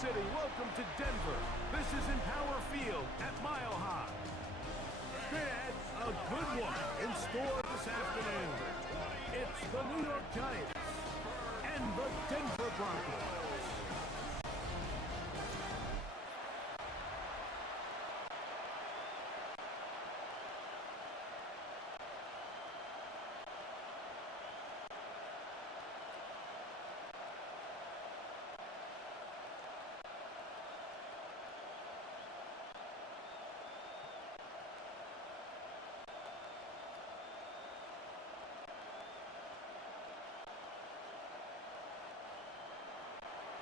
City, welcome to Denver. This is Empower Field at Mile High. Straight ahead, a good one in store this afternoon. It's the New York Giants and the Denver Broncos.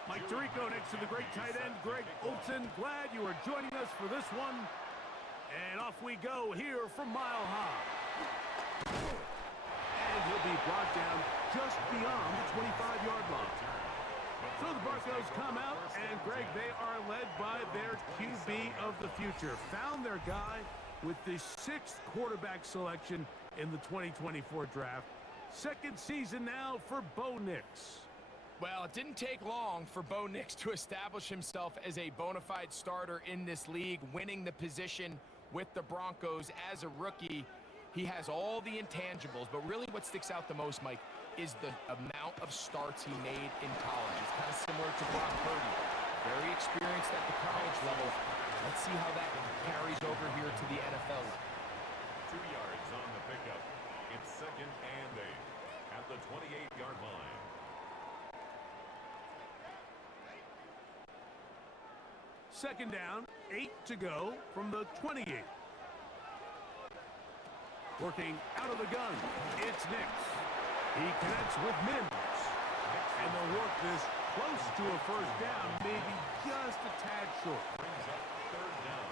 Mike Tirico next to the great tight end, Greg Olsen. Glad you are joining us for this one. And off we go here from Mile High. And he'll be brought down just beyond the 25-yard line. So the Broncos come out, and Greg, they are led by their QB of the future. Found their guy with the 6th quarterback selection in the 2024 draft. Second season now for Bo Nix. Well, it didn't take long for Bo Nix to establish himself as a bona fide starter in this league, winning the position with the Broncos as a rookie. He has all the intangibles, but really what sticks out the most, Mike, is the amount of starts he made in college. It's kind of similar to Brock Purdy. Very experienced at the college level. Let's see how that carries over here to the NFL. 2 yards on the pickup. It's 2nd and 8 at the 28-yard line. Second down, 8 to go from the 28. Working out of the gun, it's Nix. He connects with Mims. And they'll work this close to a first down, maybe just a tad short. Brings up 3rd down.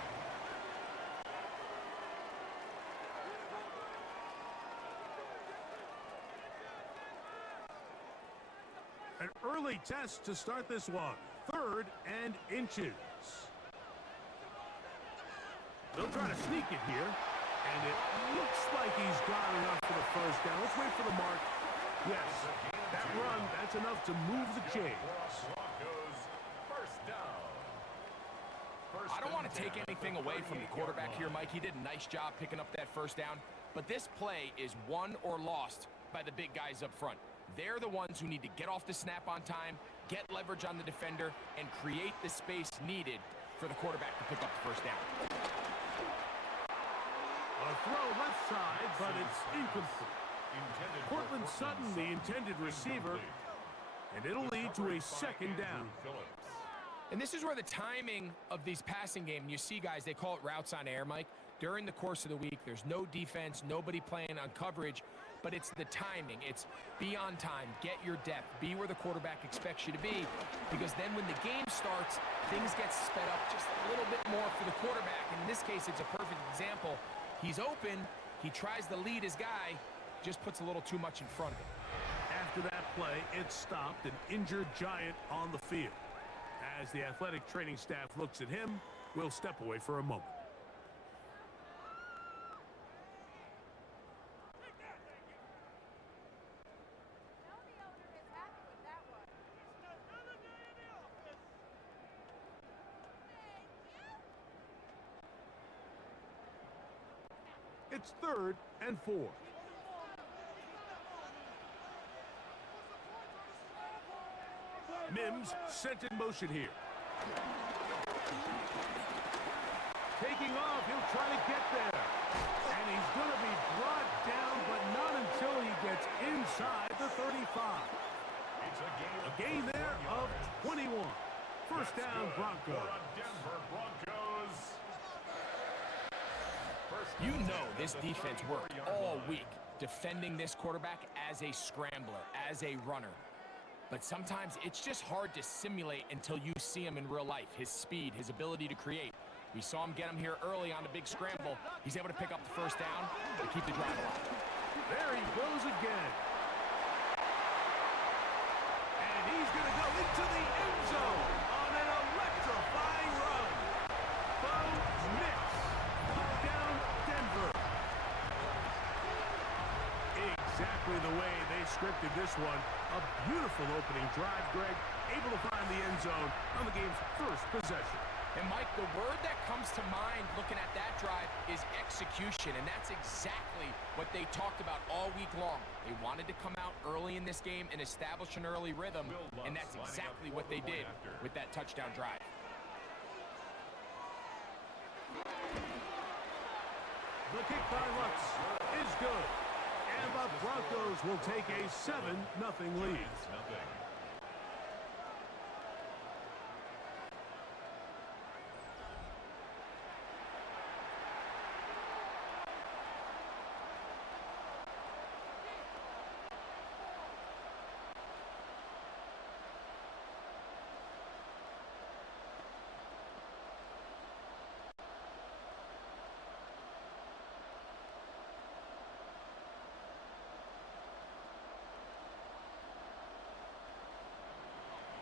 An early test to start this one. 3rd and inches. They'll try to sneak it here, and it looks like he's got enough for the first down. Let's wait for the mark. Yes, that run, that's enough to move the chains. Broncos, first down. I don't want to take anything away from the quarterback here, Mike. He did a nice job picking up that first down, but this play is won or lost by the big guys up front. They're the ones who need to get off the snap on time, get leverage on the defender, and create the space needed for the quarterback to pick up the first down. A throw left side, but it's incomplete. Cortland Sutton, the intended receiver, and it'll lead to a 2nd down. And this is where the timing of these passing game, you see guys, they call it routes on air, Mike. During the course of the week, there's no defense, nobody playing on coverage, but it's the timing. It's be on time, get your depth, be where the quarterback expects you to be, because then when the game starts, things get sped up just a little bit more for the quarterback. And in this case, it's a perfect example. He's open, he tries to lead his guy, just puts a little too much in front of him. After that play, it stopped an injured Giant on the field. As the athletic training staff looks at him, we'll step away for a moment. It's 3rd and 4. Mims sent in motion here. Taking off, he'll try to get there. And he's going to be brought down, but not until he gets inside the 35. A gain there of 21. First down, Broncos. Denver Broncos. You know this defense worked all week defending this quarterback as a scrambler, as a runner. But sometimes it's just hard to simulate until you see him in real life. His speed, his ability to create. We saw him get him here early on a big scramble. He's able to pick up the first down to keep the drive alive. There he goes again. And he's going to go into the end zone on an electrifying run. Bo Nix. Touchdown, Denver. Exactly the way they scripted this one. A beautiful opening drive, Greg. able to find the end zone on the game's first possession. And, Mike, the word that comes to mind looking at that drive is execution, and that's exactly what they talked about all week long. They wanted to come out early in this game and establish an early rhythm, and that's exactly what they did with that touchdown drive. The kick by Lutz is good, and the Broncos will take a 7-0 lead.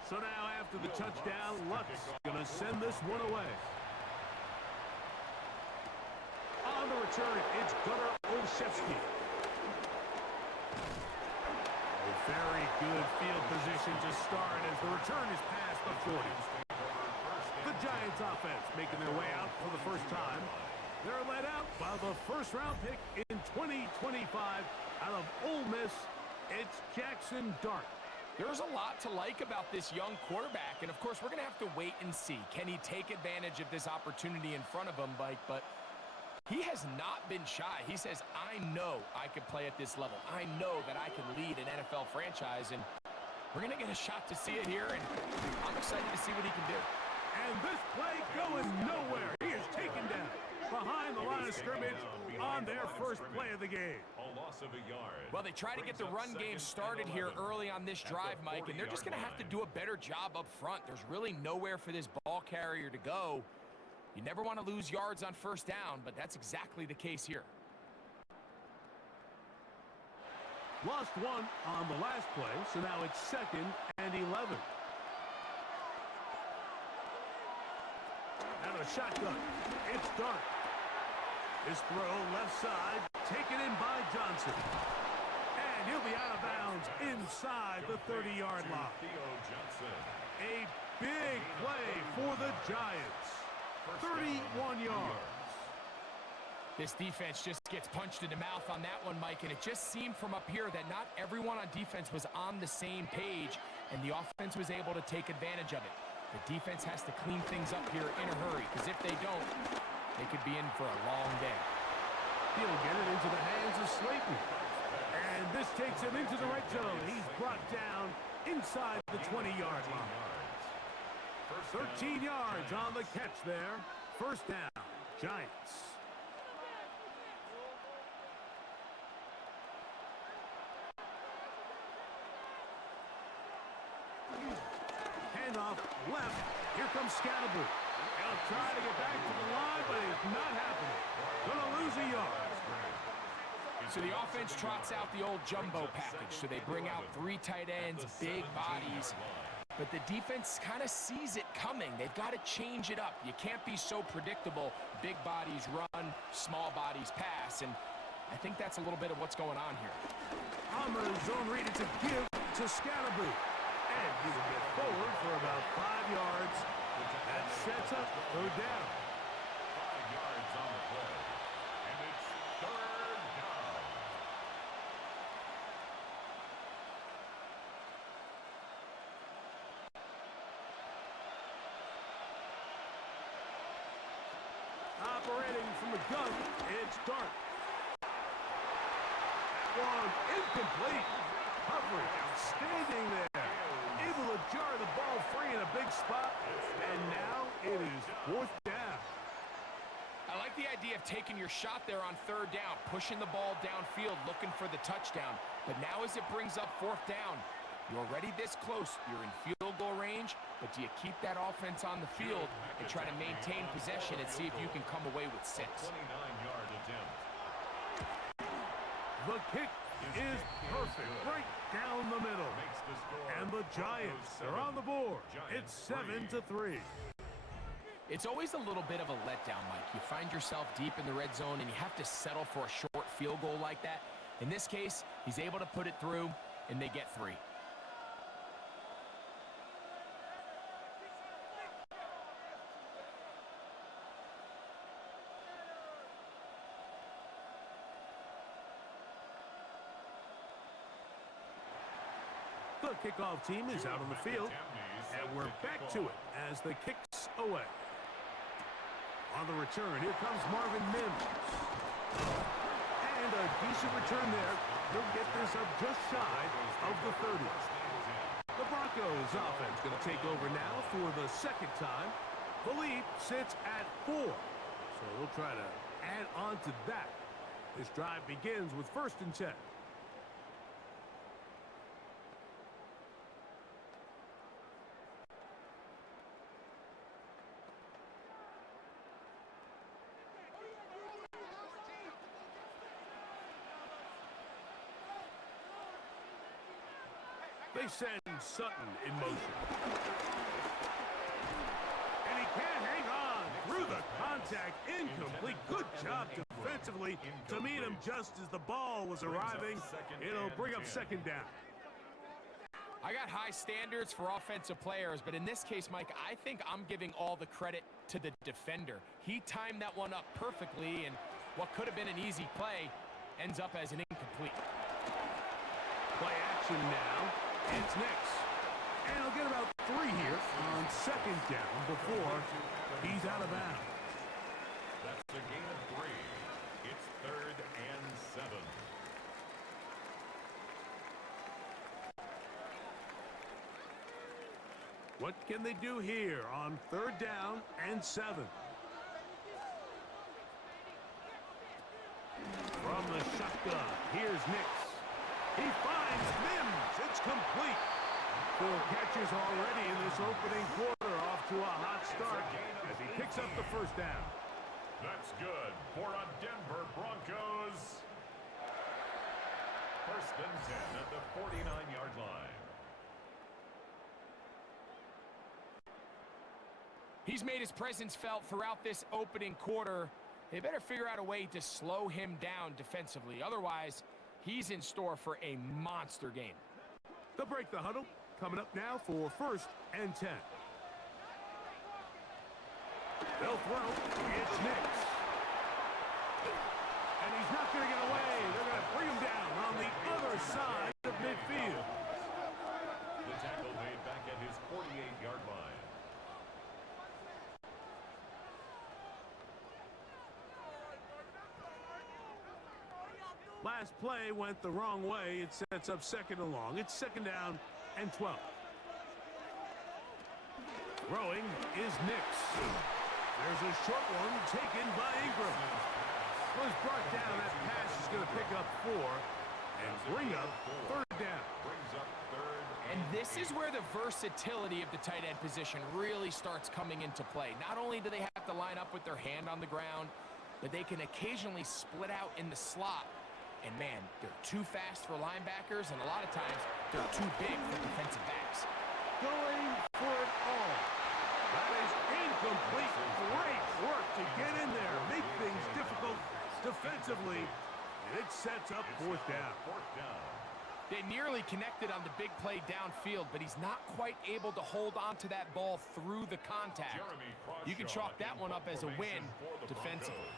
So now after the touchdown, Lutz going to send this one away. On the return, it's Gunnar Olszewski. A very good field position to start as the return is past the 40. The Giants offense making their way out for the first time. They're led out by the first-round pick in 2025 out of Ole Miss. It's Jackson Dart. There's a lot to like about this young quarterback, and of course, we're going to have to wait and see. Can he take advantage of this opportunity in front of him, Mike? But he has not been shy. He says, I know I can play at this level. I know that I can lead an NFL franchise, and we're going to get a shot to see it here, and I'm excited to see what he can do. And this play going nowhere. He is taken down behind the line of scrimmage on their first play of the game. A loss of a yard. Well, they try to get the run game started here early on this drive, Mike, and they're just going to have to do a better job up front. There's really nowhere for this ball carrier to go. You never want to lose yards on first down, but that's exactly the case here. Lost one on the last play, so now it's 2nd and 11. Out of the shotgun, it's Dart. His throw left side, taken in by Johnson. And he'll be out of bounds inside the 30-yard line. A big play for the Giants. 31 yards. This defense just gets punched in the mouth on that one, Mike, and it just seemed from up here that not everyone on defense was on the same page, and the offense was able to take advantage of it. The defense has to clean things up here in a hurry, because if they don't, they could be in for a long day. He'll get it into the hands of Slayton. And this takes him into the red zone. He's brought down inside the 20-yard line. 13 yards on the catch there. First down, Giants. Handoff left. Here comes Scatterby. He'll try to get back to the line, but it's not happening. Gonna lose a yard. So the offense trots out the old jumbo package. So they bring out 3 tight ends, big bodies. But the defense kind of sees it coming. They've got to change it up. You can't be so predictable. Big bodies run, small bodies pass. And I think that's a little bit of what's going on here. On the zone read, it's a give to Scatterby. And he will get forward for about 5 yards. That sets up 3rd down. 5 yards on the play. And it's 3rd down. Operating from the gun, it's Dart. That one incomplete. Coverage outstanding there. Able to jar the ball free in a big spot. And now it is 4th down. I like the idea of taking your shot there on 3rd down, pushing the ball downfield, looking for the touchdown. But now as it brings up 4th down, you're already this close. You're in field goal range, but do you keep that offense on the field and try to maintain possession and see if you can come away with 6? 29-yard attempt. The kick is perfect, right down the middle. And the Giants are on the board. It's 7-3. It's always a little bit of a letdown, Mike. You find yourself deep in the red zone, and you have to settle for a short field goal like that. In this case, he's able to put it through, and they get 3. The kickoff team is out on the field, and we're back to it as the kick's away. On the return, here comes Marvin Mims. And a decent return there. He'll get this up just shy of the 30. The Broncos offense going to take over now for the second time. The lead sits at 4. So they'll try to add on to that. This drive begins with 1st and 10. They send Sutton in motion. And he can't hang on through the contact. Incomplete. Good job defensively to meet him just as the ball was arriving. It'll bring up 2nd down. I got high standards for offensive players, but in this case, Mike, I think I'm giving all the credit to the defender. He timed that one up perfectly, and what could have been an easy play ends up as an incomplete. Play action now. It's Nix. And he'll get about 3 here on 2nd down before he's out of bounds. That's a gain of 3. It's 3rd and 7. What can they do here on 3rd down and 7? From the shotgun, here's Nix. He finds Mims. It's complete. 4 catches already in this opening quarter, off to a hot start as he picks up the 1st down. That's good for a Denver Broncos. 1st and 10 at the 49-yard line. He's made his presence felt throughout this opening quarter. They better figure out a way to slow him down defensively. Otherwise, he's in store for a monster game. They'll break the huddle. Coming up now for 1st and 10. They'll throw. It's Nix. And he's not going to get away. They're going to bring him down on the other side of midfield. The tackle made back at his 48-yard line. Last play went the wrong way. It sets up 2nd and long. It's 2nd down and 12. Throwing is Nix. There's a short one taken by Ingram. Was brought down. That pass is going to pick up 4 and bring up 3rd down. And this is where the versatility of the tight end position really starts coming into play. Not only do they have to line up with their hand on the ground, but they can occasionally split out in the slot. And man, they're too fast for linebackers, and a lot of times they're too big for defensive backs. Going for it all. That is incomplete. Great work to get in there, make things difficult defensively, and it sets up 4th down. They nearly connected on the big play downfield, but he's not quite able to hold on to that ball through the contact. You can chalk that one up as a win defensively.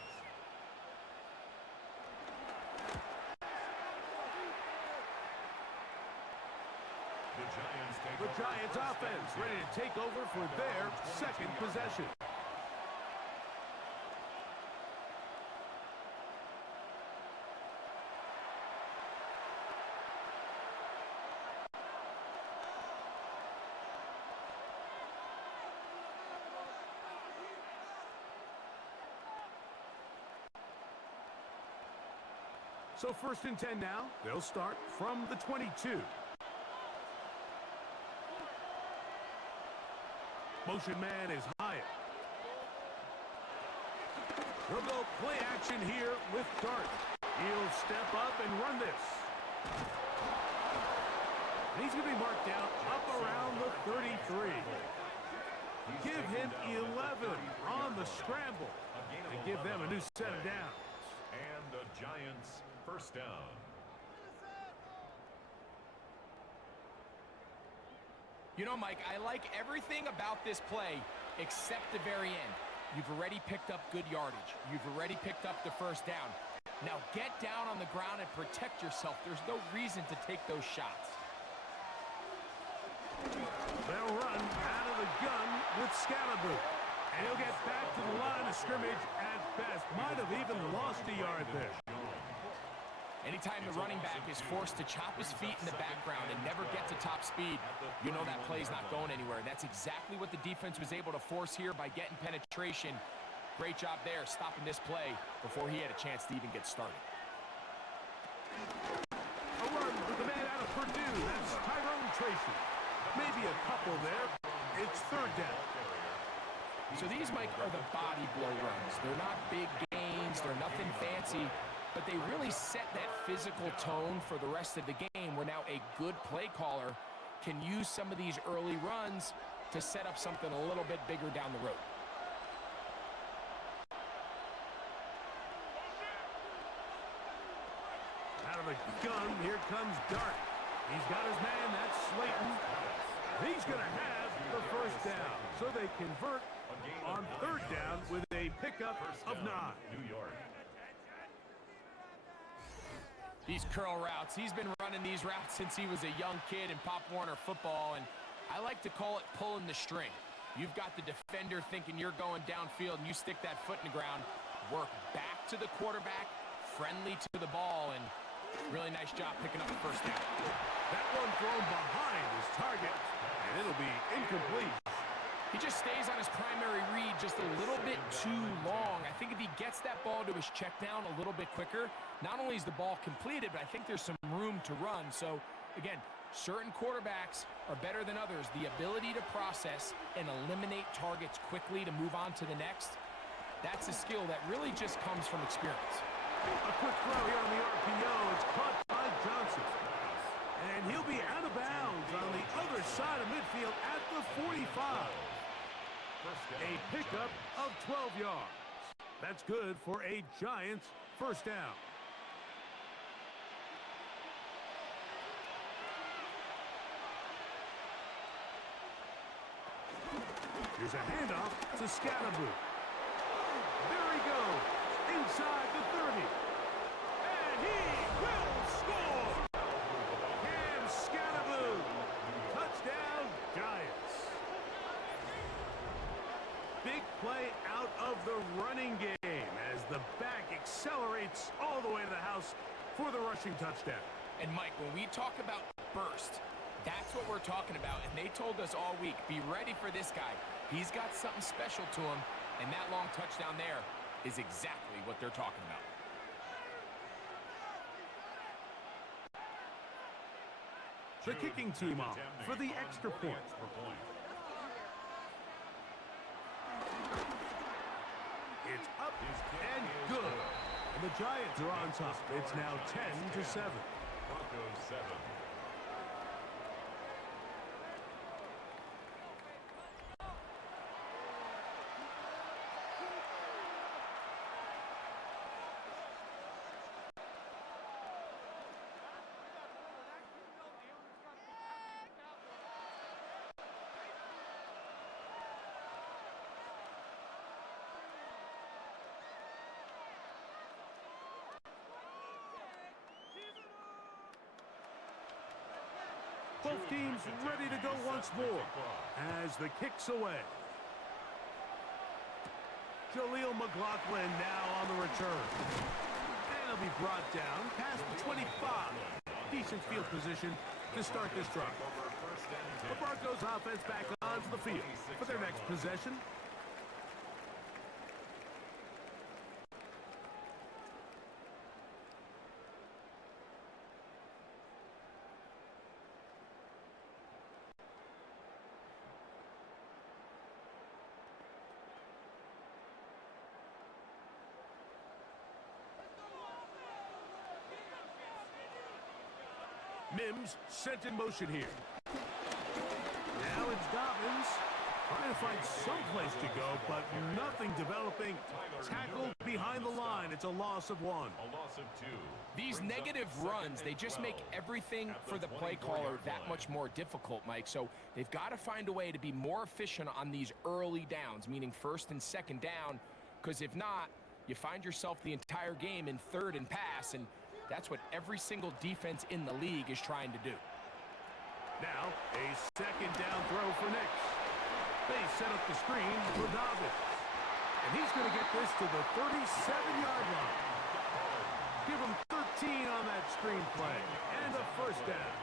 The Giants offense ready to take over for their 2nd possession. So 1st and 10 now. They'll start from the 22. Motion man is Hyatt. He'll go play action here with Dart. He'll step up and run this. And he's going to be marked down up around the 33. Give him 11 on the scramble and give them a new set of downs. And the Giants 1st down. You know, Mike, I like everything about this play except the very end. You've already picked up good yardage. You've already picked up the 1st down. Now get down on the ground and protect yourself. There's no reason to take those shots. They'll run out of the gun with Scalaboo. And he'll get back to the line of scrimmage at best. Might have even lost a yard there. Anytime the running back is forced to chop his feet in the background and never get to top speed, you know that play's not going anywhere. That's exactly what the defense was able to force here by getting penetration. Great job there, stopping this play before he had a chance to even get started. A run with the man out of Purdue. That's Tyrone Tracy. Maybe a couple there. It's third down. So these, Mike, are the body blow runs. They're not big gains. They're nothing fancy. But they really set that physical tone for the rest of the game where now a good play caller can use some of these early runs to set up something a little bit bigger down the road. Out of the gun, here comes Dart. He's got his man, that's Slayton. He's going to have the first down. So they convert on third down with a pickup of 9. New York. These curl routes, he's been running these routes since he was a young kid in Pop Warner football, and I like to call it pulling the string. You've got the defender thinking you're going downfield, and you stick that foot in the ground, work back to the quarterback, friendly to the ball, and really nice job picking up the first down. That one thrown behind his target, and it'll be incomplete. He just stays on his primary read just a little bit too long. I think if he gets that ball to his check down a little bit quicker, not only is the ball completed, but I think there's some room to run. So, again, certain quarterbacks are better than others. The ability to process and eliminate targets quickly to move on to the next, that's a skill that really just comes from experience. A quick throw here on the RPO. It's caught by Johnson. And he'll be out of bounds on the other side of midfield at the 45. A pickup of 12 yards. That's good for a Giants first down. Here's a handoff to Scalaboo. There he goes, inside the 30. And he will score! Cam Scalaboo. Touchdown, Giants. Big play out of the running game as the back accelerates all the way to the house for the rushing touchdown. And, Mike, when we talk about burst, that's what we're talking about. And they told us all week, be ready for this guy. He's got something special to him, and that long touchdown there is exactly what they're talking about. The kicking team off for the extra point. It's up and good. And the Giants are on top. It's now 10-7. Broncos 7. Both teams ready to go once more as the kick's away. Jaleel McLaughlin now on the return. And he'll be brought down past the 25. Decent field position to start this drive. The Broncos offense back onto the field for their next possession. Mims sent in motion here. Now it's Dobbins trying to find some place to go, but nothing developing. Tackled behind the line. It's a loss of 1. A loss of 2. These negative runs, they just make everything for the play caller that much more difficult, Mike. So they've got to find a way to be more efficient on these early downs, meaning first and second down, because if not, you find yourself the entire game in third and pass, and that's what every single defense in the league is trying to do. Now, a second down throw for Knicks. They set up the screen for Dobbins. And he's going to get this to the 37-yard line. Give him 13 on that screen play. And a first down.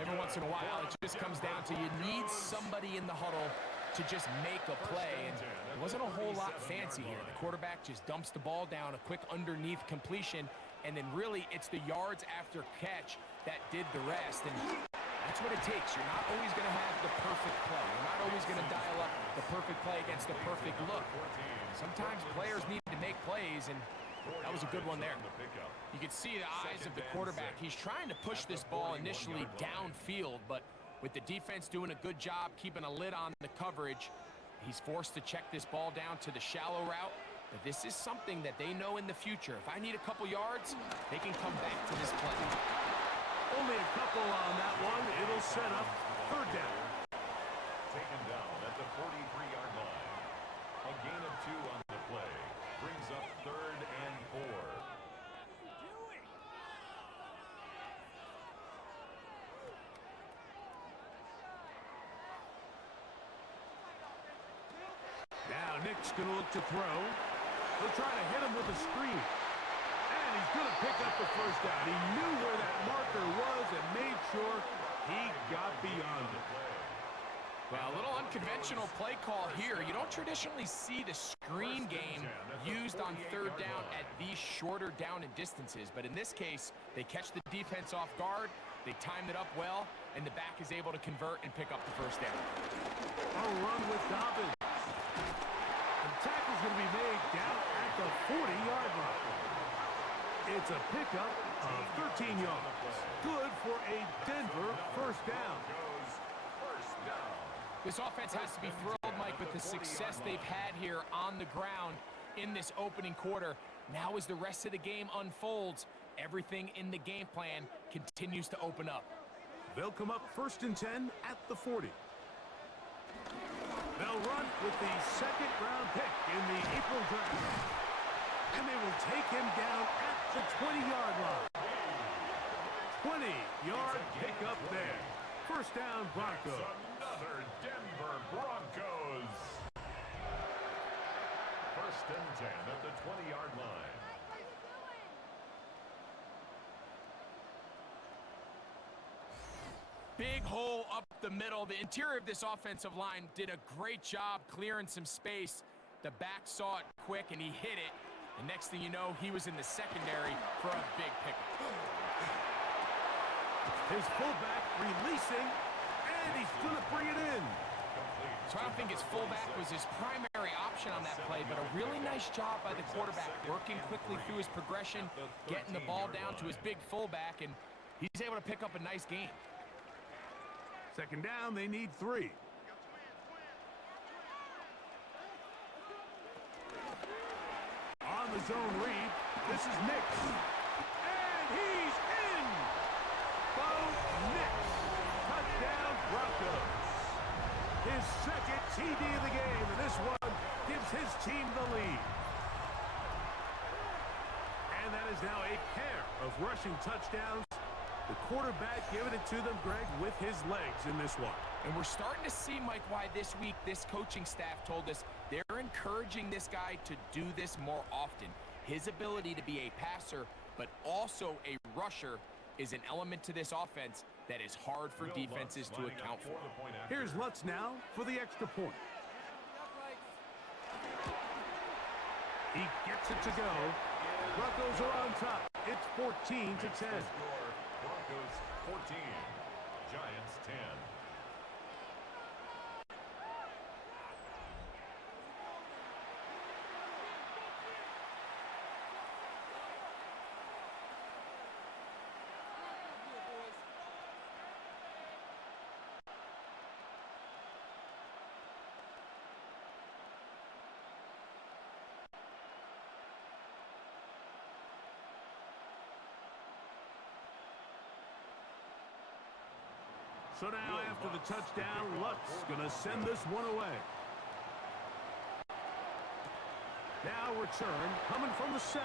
Every once in a while, it just comes down to you need somebody in the huddle to just make a play. And it wasn't a whole lot fancy here. The quarterback just dumps the ball down, a quick underneath completion, and then really it's the yards after catch that did the rest. And that's what it takes. You're not always going to have the perfect play. You're not always going to dial up the perfect play against the perfect look. Sometimes players need to make plays, and that was a good one there. You can see the eyes of the quarterback. He's trying to push this ball initially downfield, but with the defense doing a good job keeping a lid on the coverage, he's forced to check this ball down to the shallow route. But this is something that they know in the future. If I need a couple yards, they can come back to this play. Only a couple on that one. It'll set up third down. Taken down at the 43-yard line. A gain of 2 on the play. Brings up 3rd and 4. Now Nick's going to look to throw. They'll try to hit him with a screen. And he's going to pick up the first down. He knew where that marker was and made sure he got beyond it. Well, a little unconventional play call here. You don't traditionally see the screen game used on third down at these shorter down and distances. But in this case, they catch the defense off guard. They timed it up well, and the back is able to convert and pick up the first down. A run with Dobbins. The tackle's going to be made down at the 40-yard line. It's a pickup of 13 yards. Good for a Denver first down. This offense has to be thrilled, Mike, with the success they've had here on the ground in this opening quarter. Now as the rest of the game unfolds, everything in the game plan continues to open up. They'll come up 1st and 10 at the 40. They'll run with the second-round pick in the April draft. And they will take him down at the 20-yard line. 20-yard pickup there. First down, Broncos. Another Denver Broncos. 1st and 10 at the 20-yard line. Big hole up the middle. The interior of this offensive line did a great job clearing some space. The back saw it quick, and he hit it. The next thing you know, he was in the secondary for a big pickup. His fullback releasing, and he's going to bring it in. So I don't think his fullback was his primary option on that play, but a really nice job by the quarterback, working quickly through his progression, getting the ball down to his big fullback, and he's able to pick up a nice gain. Second down, they need 3. On the zone read, this is Nix. And he's in! Bo Nix. Touchdown, Broncos. His second TD of the game, and this one gives his team the lead. And that is now a pair of rushing touchdowns. The quarterback giving it to them, Greg, with his legs in this one. And we're starting to see, Mike, why this week this coaching staff told us they're encouraging this guy to do this more often. His ability to be a passer, but also a rusher, is an element to this offense that is hard for defenses to account for. Here's Lutz now for the extra point. He gets it to go. Broncos are on top. It's 14-10. Broncos 14, Giants 10. So now after the touchdown, Lutz going to send this one away. Now return coming from the 7.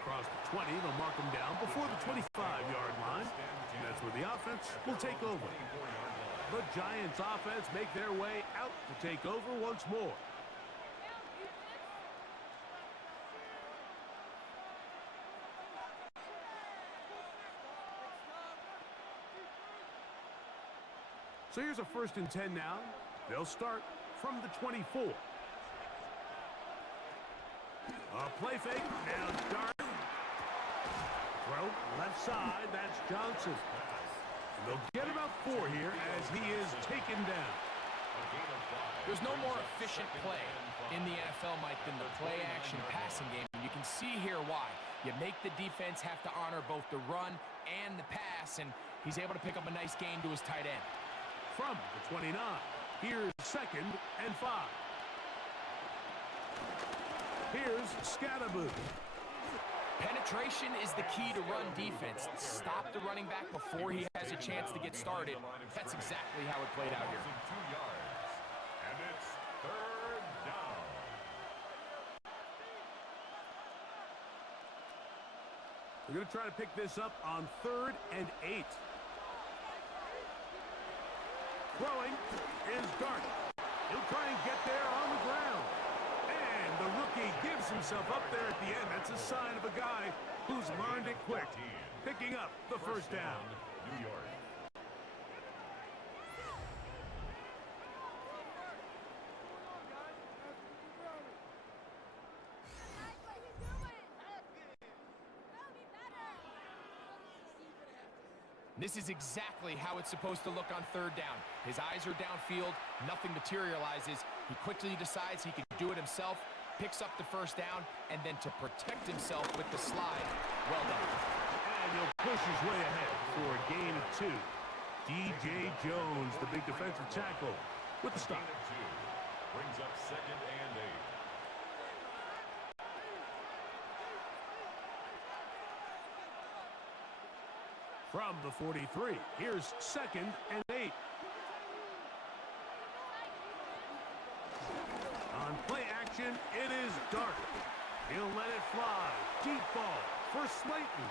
Across the 20, they'll mark him down before the 25-yard line. And that's where the offense will take over. The Giants offense make their way out to take over once more. So here's a 1st and 10 now. They'll start from the 24. A play fake. Now Dart. Throw left side. That's Johnson. And they'll get about 4 here as he is taken down. There's no more efficient play in the NFL, Mike, than the play-action passing game. And you can see here why. You make the defense have to honor both the run and the pass, and he's able to pick up a nice gain to his tight end. From the 29, here's 2nd and 5. Here's Scatterboot. Penetration is the key to run defense. Stop the running back before he has a chance to get started. That's exactly how it played out here. 2 yards. And it's 3rd down. We're going to try to pick this up on 3rd and 8. Throwing is Dart. He'll try and get there on the ground. And the rookie gives himself up there at the end. That's a sign of a guy who's learned it quick. Picking up the 1st down. New York. This is exactly how it's supposed to look on 3rd down. His eyes are downfield, nothing materializes. He quickly decides he can do it himself, picks up the 1st down, and then to protect himself with the slide. Well done. And he'll push his way ahead for a gain of 2. DJ Jones, the big defensive tackle, with the stop. Gain of 2. Brings up 2nd and 8. From the 43, here's 2nd and 8. On play action, it is Dart. He'll let it fly. Deep ball for Slayton.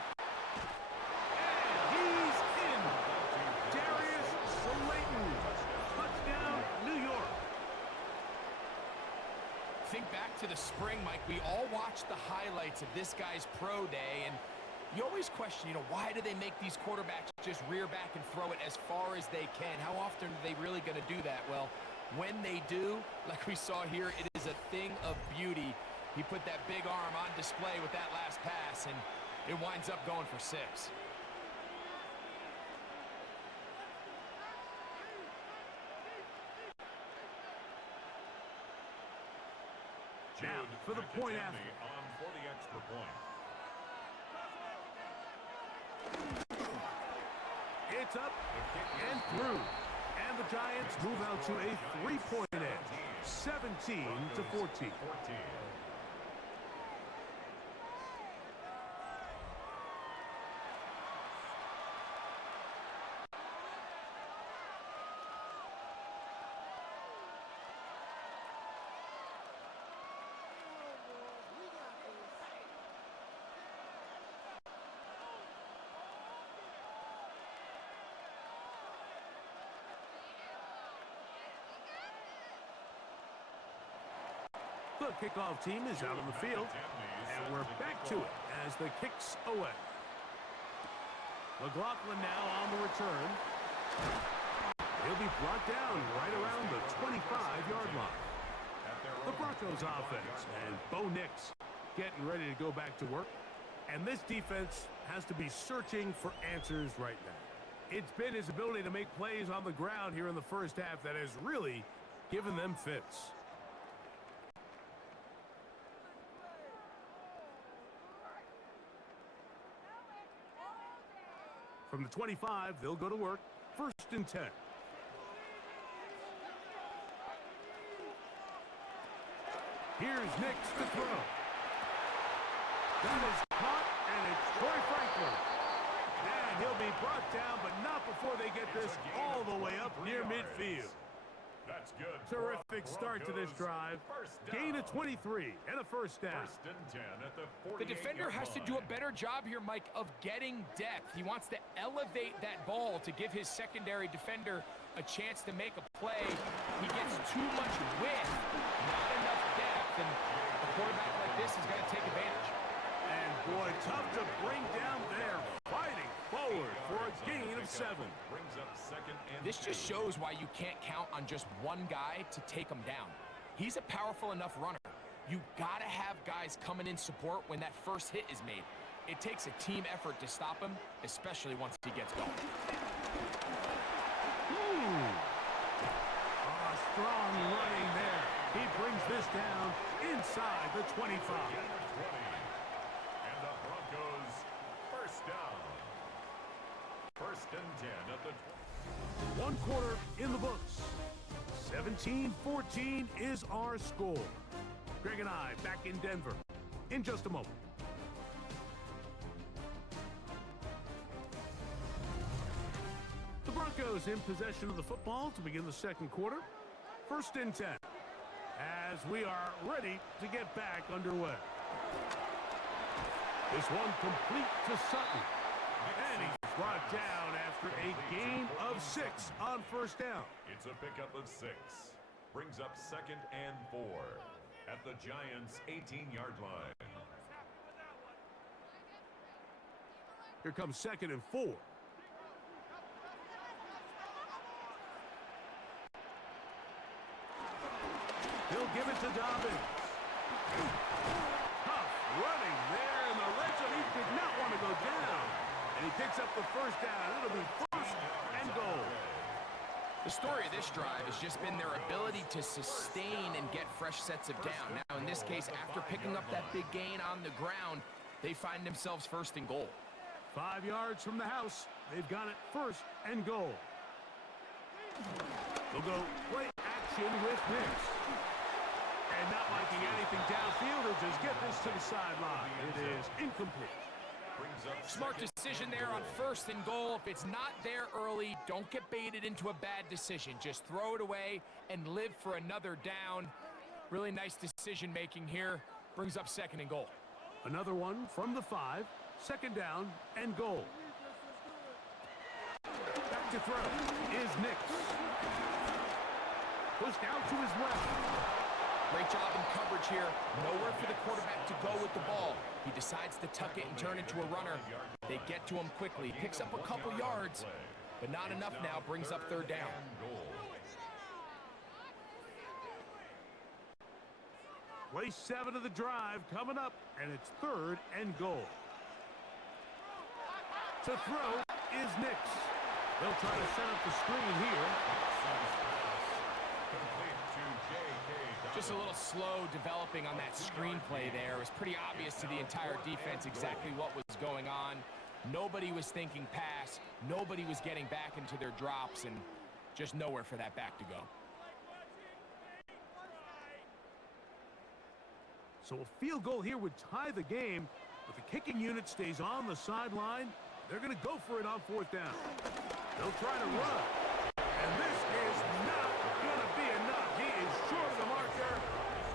And he's in. Darius Slayton. Touchdown, New York. Think back to the spring, Mike. We all watched the highlights of this guy's pro day, and you always question, why do they make these quarterbacks just rear back and throw it as far as they can? How often are they really going to do that? Well, when they do, like we saw here, it is a thing of beauty. He put that big arm on display with that last pass, and it winds up going for 6. Now, for the point after. On for the extra point. It's up and through. And the Giants move out to a 3-point edge, 17-14. The kickoff team is out on the field, and we're back to it as the kick's away. McLaughlin now on the return. He'll be brought down right around the 25-yard line. The Broncos offense and Bo Nix getting ready to go back to work. And this defense has to be searching for answers right now. It's been his ability to make plays on the ground here in the first half that has really given them fits. From the 25, they'll go to work. 1st and 10. Here's Nix to throw. That is caught, and it's Troy Franklin. And he'll be brought down, but not before they get this all the way up near midfield. That's good. Terrific start to this drive. Gain of 23 and a first down. First and 10 at the 48-yard The defender has to do a line. better job here, Mike, of getting depth. He wants to elevate that ball to give his secondary defender a chance to make a play. He gets too much width, not enough depth, and a quarterback like this is going to take advantage. And boy, tough to bring down there. Fighting forward for a gain of 7. Brings up second and This just 2. shows why you can't count on just one guy to take him down. He's a powerful enough runner. You got to have guys coming in support when that first hit is made. It takes a team effort to stop him, especially once he gets going. Strong running there. He brings this down inside the 25. And the Broncos first down. First and 10 at the 20. 1 quarter in the books. 17-14 is our score. Greg and I back in Denver in just a moment. The Broncos in possession of the football to begin the second quarter. First and 10 as we are ready to get back underway. This one complete to Sutton. And he's brought down after a gain of 6 on first down. It's a pickup of 6. Brings up second and 4 at the Giants' 18-yard line. Here comes second and 4. He'll give it to Dobbins. Tough running there in the red zone. He did not want to go down. And he picks up the first down. It'll be first and goal. The story of this drive has just been their ability to sustain and get fresh sets of down. Now, in this case, after picking up that big gain on the ground, they find themselves first and goal. 5 yards from the house. They've got it first and goal. They'll go play action with Nix. And not liking anything downfield, they'll just get this to the sideline. It is incomplete. Smart decision there on first and goal. If it's not there early, don't get baited into a bad decision. Just throw it away and live for another down. Really nice decision making here. Brings up second and goal. Another one from the 5. Second down and goal. Back to throw is Nix. Pushed out to his left. Great job in coverage here. Nowhere for the quarterback to go with the ball. He decides to tuck it and turn into a runner. They get to him quickly. Picks up a couple yards, but not enough now. Brings up third down. Play 7 of the drive coming up, and it's third and goal. To throw is Nix. They'll try to set up the screen here. Just a little slow developing on that screenplay there. It was pretty obvious to the entire defense exactly what was going on. Nobody was thinking pass. Nobody was getting back into their drops, and just nowhere for that back to go. So a field goal here would tie the game, but the kicking unit stays on the sideline. They're going to go for it on fourth down. They'll try to run. And this is not going to be enough. He is short of the marker.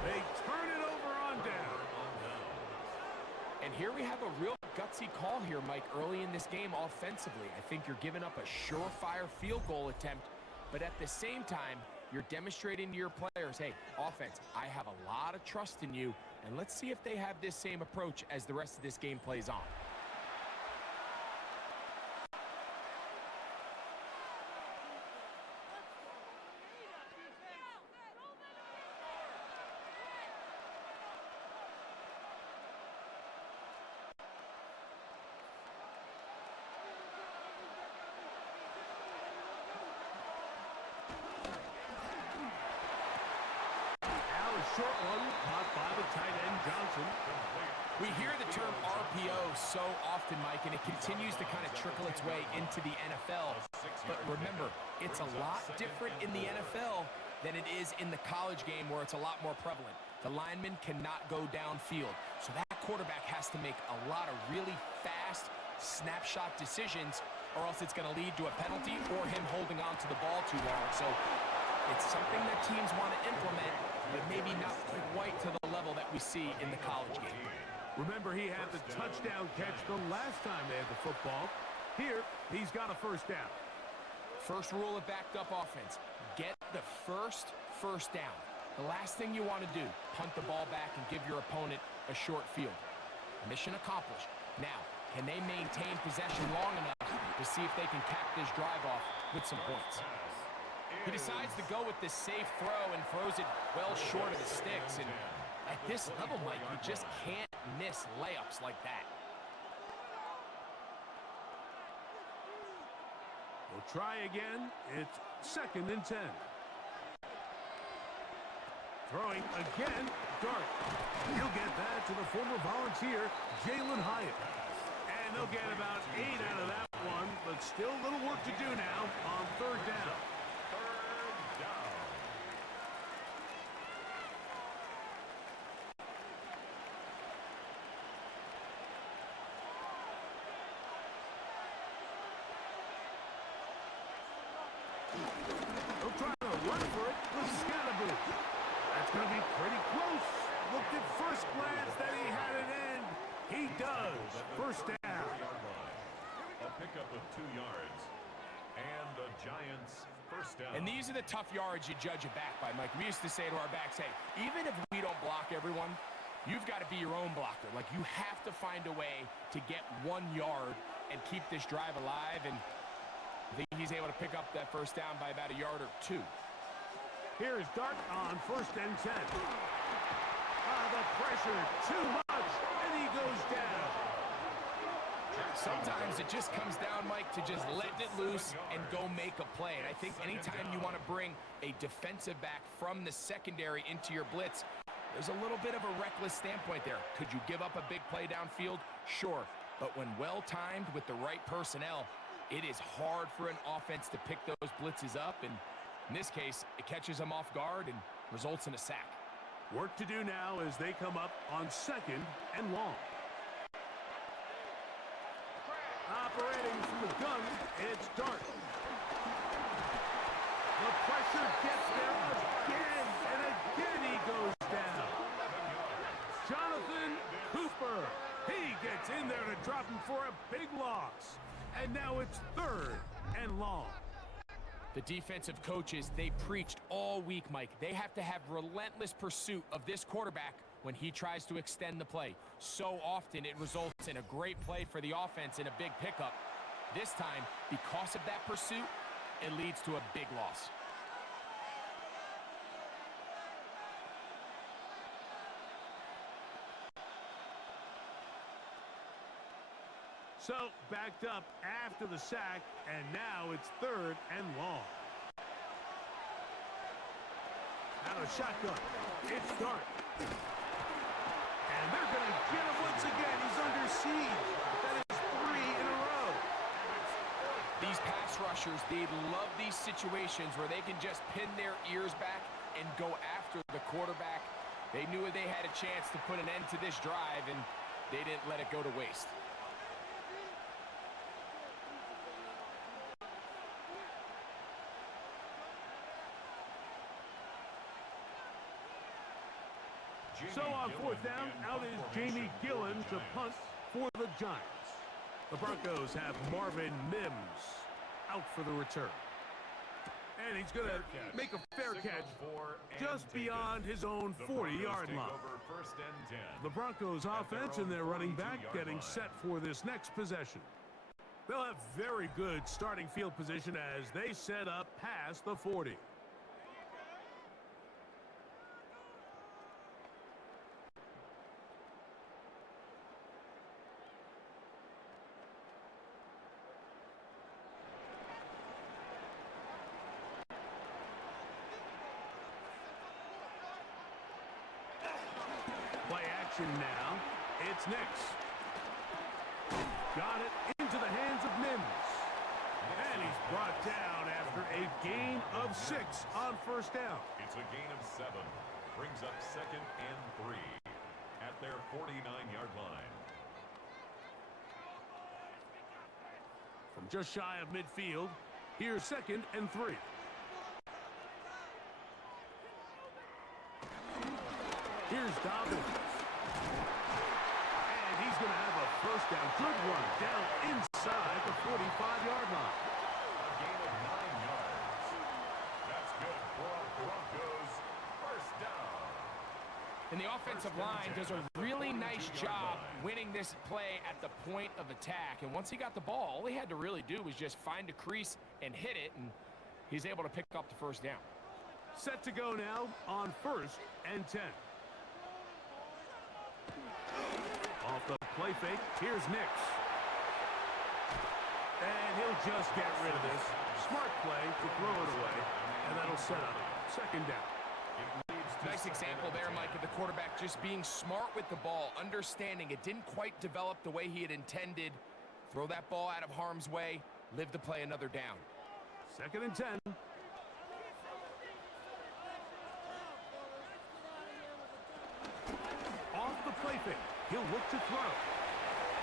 They turn it over on down. And here we have a real gutsy call here, Mike, early in this game offensively. I think you're giving up a surefire field goal attempt, but at the same time, you're demonstrating to your players, hey, offense, I have a lot of trust in you, and let's see if they have this same approach as the rest of this game plays on. Short one caught by the tight end, Johnson. We hear the term RPO so often, Mike, and it continues to kind of trickle its way into the NFL. But remember, it's a lot different in the NFL than it is in the college game where it's a lot more prevalent. The lineman cannot go downfield, so that quarterback has to make a lot of really fast snapshot decisions, or else it's going to lead to a penalty or him holding on to the ball too long. So It's something that teams want to implement, but maybe not quite to the level that we see in the college game. Remember, he had the touchdown catch the last time they had the football. Here, he's got a first down. First rule of backed up offense, get the first down. The last thing you want to do, punt the ball back and give your opponent a short field. Mission accomplished. Now, can they maintain possession long enough to see if they can cap this drive off with some points? He decides to go with this safe throw and throws it well short of the sticks. And at this level, Mike, you just can't miss layups like that. We'll try again. It's 2nd and 10. Throwing again, Dart. He'll get that to the former Volunteer, Jalen Hyatt. And they'll get about 8 out of that one, but still a little work to do now on 3rd down. They'll try to run for it with Scatterboot. That's going to be pretty close. Looked at first glance that he had it in. He does. First down. A pickup of 2 yards. And the Giants first down. And these are the tough yards you judge a back by, Mike. We used to say to our backs, hey, even if we don't block everyone, you've got to be your own blocker. Like, you have to find a way to get 1 yard and keep this drive alive. And I think he's able to pick up that first down by about 1 or 2 yards. Here's Dart on 1st and 10. The pressure, too much, and he goes down. Sometimes it just comes down, Mike, to just letting it loose and go make a play. And I think anytime you want to bring a defensive back from the secondary into your blitz, there's a little bit of a reckless standpoint there. Could you give up a big play downfield? Sure. But when well-timed with the right personnel, it is hard for an offense to pick those blitzes up. And in this case, it catches them off guard and results in a sack. Work to do now as they come up on 2nd and long. Operating from the gun, it's Dart. The pressure gets there again, and again he goes down. Jonathan Cooper. He gets in there to drop him for a big loss. And now it's 3rd and long. The defensive coaches, they preached all week, Mike. They have to have relentless pursuit of this quarterback when he tries to extend the play. So often it results in a great play for the offense and a big pickup. This time, because of that pursuit, it leads to a big loss. So, backed up after the sack, and now it's 3rd and long. Out of shotgun, it's Dart. And they're going to get him once again. He's under siege. That is 3 in a row. These pass rushers, they love these situations where they can just pin their ears back and go after the quarterback. They knew they had a chance to put an end to this drive, and they didn't let it go to waste. So on 4th down, out is Jamie Gillen to punt for the Giants. The Broncos have Marvin Mims out for the return. And he's going to make a fair catch just beyond his own 40-yard line. The Broncos offense and their running back getting set for this next possession. They'll have very good starting field position as they set up past the 40. Now, it's Nix. Got it into the hands of Mims. And he's brought down after a gain of 6 on 1st down. It's a gain of 7. Brings up 2nd and 3 at their 49-yard line. From just shy of midfield, here's 2nd and 3. Here's Dobbins. And he's going to have a first down. Good run down inside the 45-yard line. A gain of 9 yards. That's good for a Broncos first down. And the offensive line does a really nice job winning this play at the point of attack. And once he got the ball, all he had to really do was just find a crease and hit it, and he's able to pick up the first down. Set to go now on 1st and 10. Off the play fake, here's Nix. And he'll just get rid of this. Smart play to throw it away, and that'll set up 2nd down. Nice example there, Mike, of the quarterback just being smart with the ball, understanding it didn't quite develop the way he had intended. Throw that ball out of harm's way, live to play another down. 2nd and 10. Off the play fake, he'll look to throw.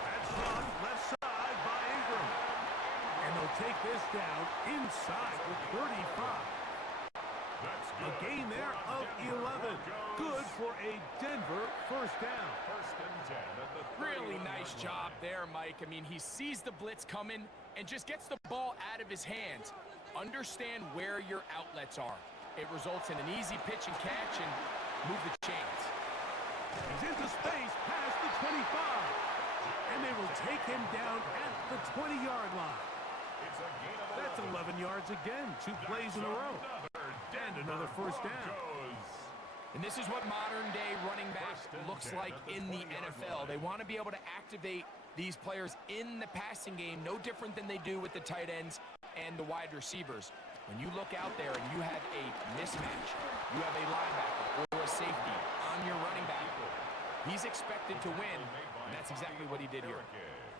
That's run left side by Ingram. And they'll take this down inside the 35. A gain there of 11. Good for a Denver first down. 1st and 10 at the Really nice job there, Mike. I mean, he sees the blitz coming and just gets the ball out of his hands. Understand where your outlets are. It results in an easy pitch and catch and move the chains. He's into space past the 25. And they will take him down at the 20-yard line. It's a gain of That's 11 yards again. 2 plays in a row. And another first down. And this is what modern-day running back looks like in the NFL. They want to be able to activate these players in the passing game, no different than they do with the tight ends and the wide receivers. When you look out there and you have a mismatch, you have a linebacker or a safety on your running back, he's expected to win, and that's exactly what he did here.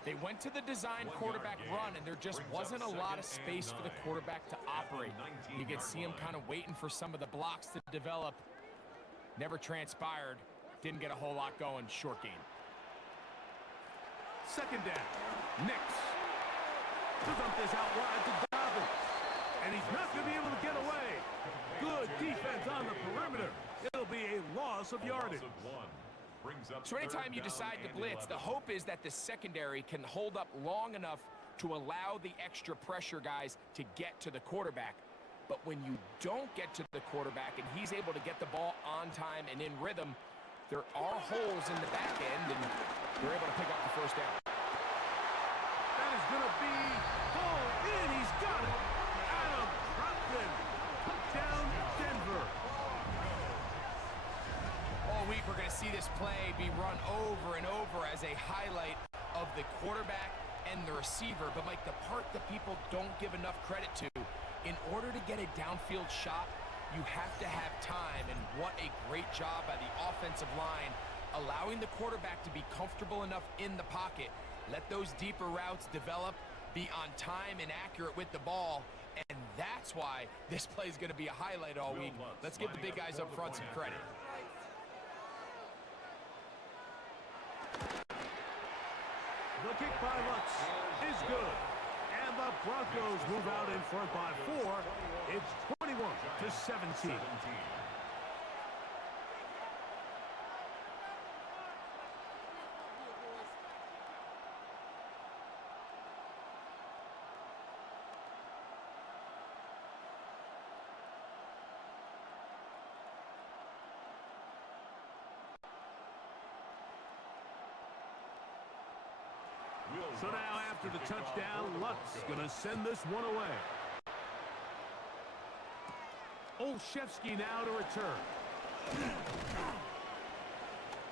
They went to the design quarterback run, and there just wasn't a lot of space for the quarterback to operate. You could see him kind of waiting for some of the blocks to develop. Never transpired. Didn't get a whole lot going. Short game. 2nd down. Nix. He'll dump this out wide to Dobbins. And he's not going to be able to get away. Good defense on the perimeter. It'll be a loss of yardage. So anytime you decide to blitz, the hope is that the secondary can hold up long enough to allow the extra pressure guys to get to the quarterback. But when you don't get to the quarterback and he's able to get the ball on time and in rhythm, there are holes in the back end, and they're able to pick up the first down. That is going to be pulled in. He's got it. Adam Troutman. Touchdown, Denver. All week we're going to see this play be run over and over as a highlight of the quarterback and the receiver. But, Mike, the part that people don't give enough credit to, in order to get a downfield shot, you have to have time. And what a great job by the offensive line, allowing the quarterback to be comfortable enough in the pocket. Let those deeper routes develop, be on time and accurate with the ball. And that's why this play is going to be a highlight all week. Let's give the big guys up front some credit. The kick by Lutz is good. And the Broncos move out in front by 4. It's 21-17. So now after the touchdown, Lutz going to send this one away. Olszewski now to return.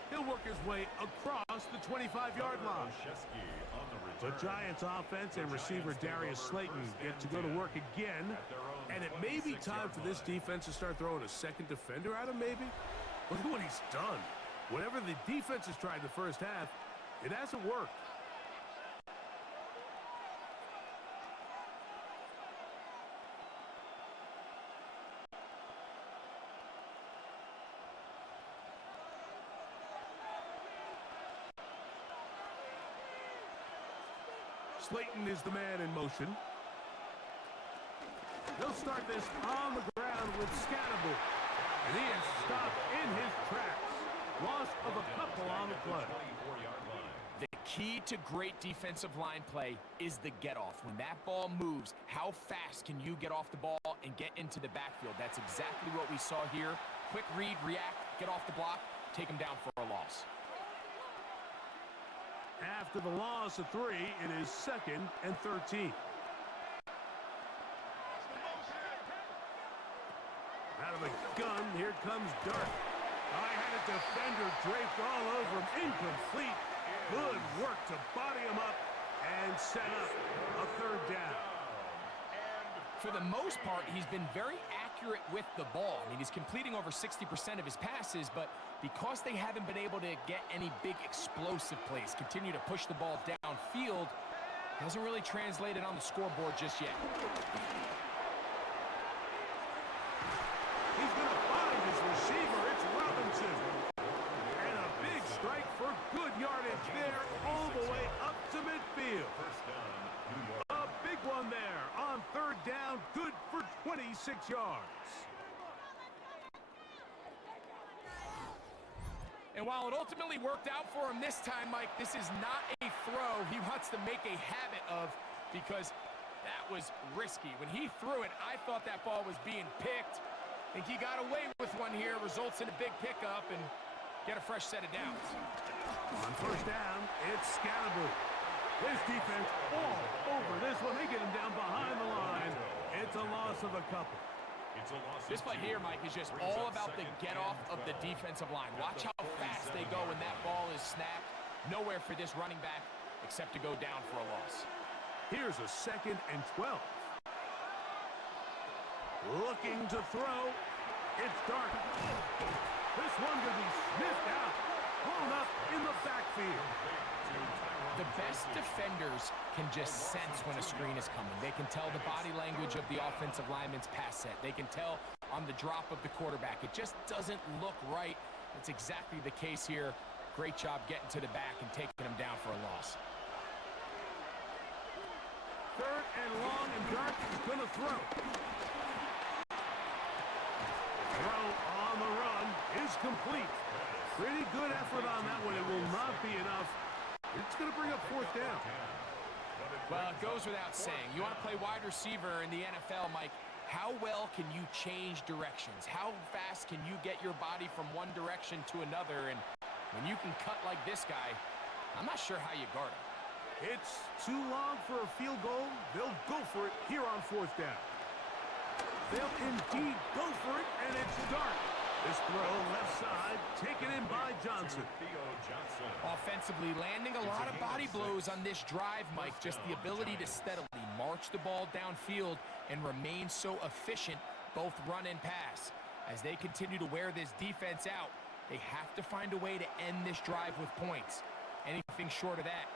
He'll work his way across the 25-yard line. The Giants offense and receiver Darius Slayton get to go to work again. And it may be time for this defense to start throwing a second defender at him, maybe. Look at what he's done. Whatever the defense has tried the first half, it hasn't worked. Slayton is the man in motion. They'll start this on the ground with Scannable. And he is stopped in his tracks. play. 24-yard line. The key to great defensive line play is the get-off. When that ball moves, how fast can you get off the ball and get into the backfield? That's exactly what we saw here. Quick read, react, get off the block, take him down for a loss. After the loss of 3, it is 2nd and 13. Out of the gun, here comes Dart. I had a defender draped all over him. Incomplete. Good work to body him up and set up a 3rd down. For the most part, he's been very accurate with the ball. I mean, he's completing over 60% of his passes, but because they haven't been able to get any big explosive plays, continue to push the ball downfield, hasn't really translated on the scoreboard just yet. He's going to find his receiver. It's Robinson. And a big strike for good yardage there all the way up to midfield. First down, New York. A big one there on 3rd down. Good for 26 yards. And while it ultimately worked out for him this time, Mike, this is not a throw he wants to make a habit of because that was risky. When he threw it, I thought that ball was being picked. I think he got away with one here, results in a big pickup and get a fresh set of downs. On 1st down, it's Scalaboo. This defense all over this one. They get him down behind the line. It's a loss of a couple. It's a loss. This play here, Mike, is just all about the get-off of the defensive line. Watch how fast they go when that ball is snapped. Nowhere for this running back except to go down for a loss. Here's a 2nd and 12. Looking to throw. It's Dart. This one going to be sniffed out. Blown up in the backfield. The best defenders can just sense when a screen is coming. They can tell the body language of the offensive lineman's pass set. They can tell on the drop of the quarterback. It just doesn't look right. That's exactly the case here. Great job getting to the back and taking him down for a loss. 3rd and long, and Dart is going to throw. Throw on the run is complete. Pretty good effort on that one. It will not be enough. It's going to bring up 4th down. Well, it goes without saying. You want to play wide receiver in the NFL, Mike, how well can you change directions? How fast can you get your body from one direction to another? And when you can cut like this guy, I'm not sure how you guard him. It's too long for a field goal. They'll go for it here on 4th down. They'll indeed go for it, and it's Dart. This throw left side, taken in by Johnson. Offensively, landing a lot of body blows on this drive, Mike. Just the ability to steadily march the ball downfield and remain so efficient, both run and pass. As they continue to wear this defense out, they have to find a way to end this drive with points. Anything short of that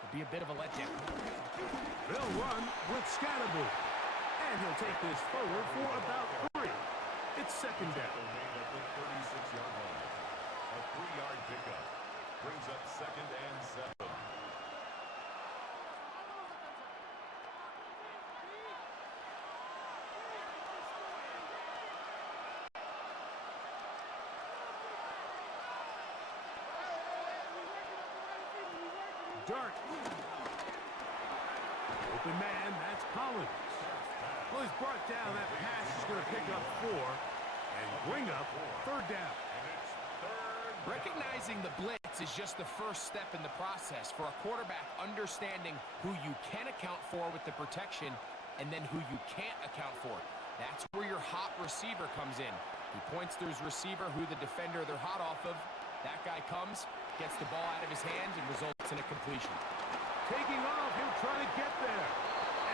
would be a bit of a letdown. They'll run with Scalaboo. And he'll take this forward for about 3. It's 2nd down. At the 36-yard line. A 3-yard pickup brings up 2nd and 7. Dart. Open man, that's Collins. Well, he's brought down. That pass is going to pick up 4 and bring up 3rd down. Recognizing the blitz is just the first step in the process for a quarterback understanding who you can account for with the protection and then who you can't account for. That's where your hot receiver comes in. He points to his receiver who the defender they're hot off of. That guy comes, gets the ball out of his hands, and results in a completion. Taking off, he'll try to get there.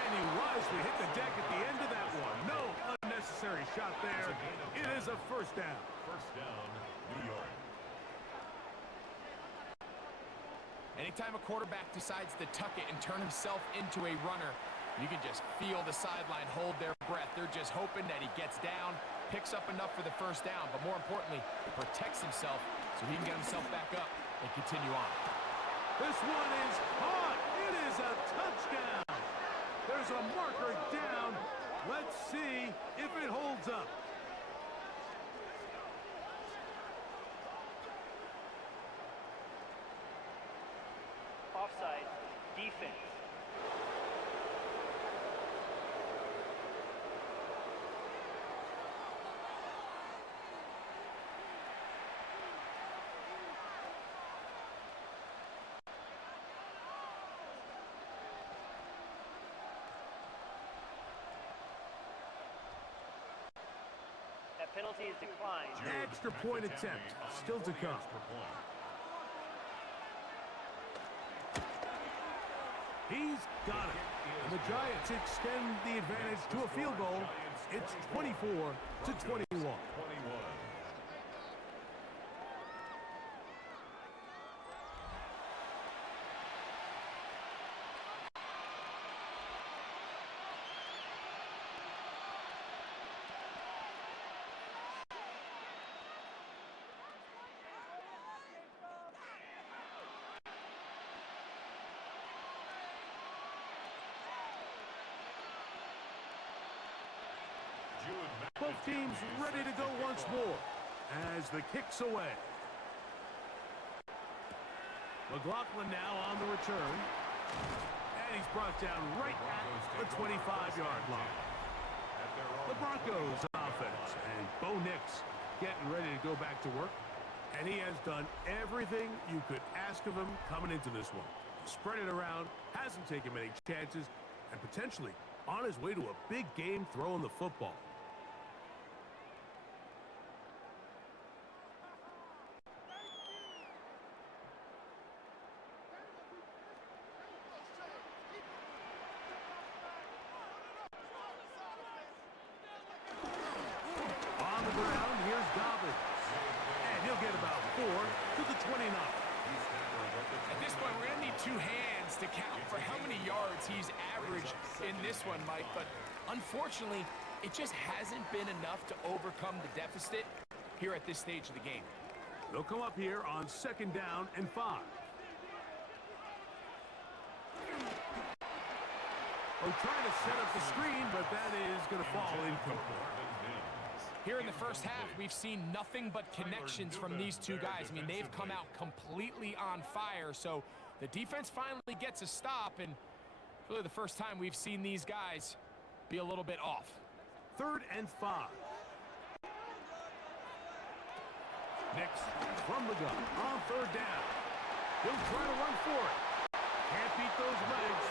And he wisely hit the deck at the end of that one. No unnecessary shot there. It is a 1st down. First down, New York. Anytime a quarterback decides to tuck it and turn himself into a runner, you can just feel the sideline hold their breath. They're just hoping that he gets down, picks up enough for the 1st down, but more importantly, protects himself so he can get himself back up and continue on. This one is caught. It is a touchdown. There's a marker down. Let's see if it holds up. defense. That penalty is declined. Extra point attempt still to come. He's got it. And the Giants extend the advantage to a field goal. It's 24-21. Both teams ready to go once more as the kick's away. McLaughlin now on the return. And he's brought down right at the 25-yard line. The Broncos offense and Bo Nix getting ready to go back to work. And he has done everything you could ask of him coming into this one. Spread it around, hasn't taken many chances, and potentially on his way to a big game throwing the football. Get about 4 to the 29. At this point, we're going to need two hands to count for how many yards he's averaged in this one, Mike. But unfortunately, it just hasn't been enough to overcome the deficit here at this stage of the game. They'll come up here on 2nd down and 5. They're trying to set up the screen, but that is going to fall incomplete. Here in the first half, we've seen nothing but connections from these two guys. I mean, they've come out completely on fire, so the defense finally gets a stop, and really the first time we've seen these guys be a little bit off. 3rd and 5. Nix from the gun on 3rd down. He'll try to run for it. Can't beat those legs.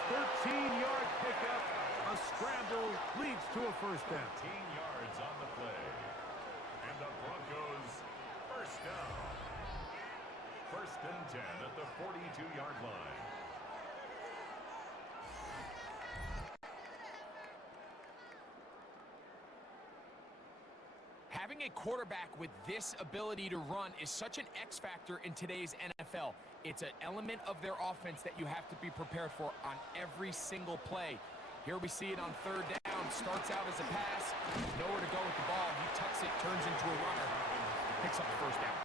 13-yard pickup. A scramble leads to a first down. 15 yards on the play. And the Broncos first down. 1st and 10 at the 42-yard line. Having a quarterback with this ability to run is such an X factor in today's NFL. It's an element of their offense that you have to be prepared for on every single play. Here we see it on 3rd down. Starts out as a pass. Nowhere to go with the ball. He tucks it, turns into a runner. Picks up the 1st down.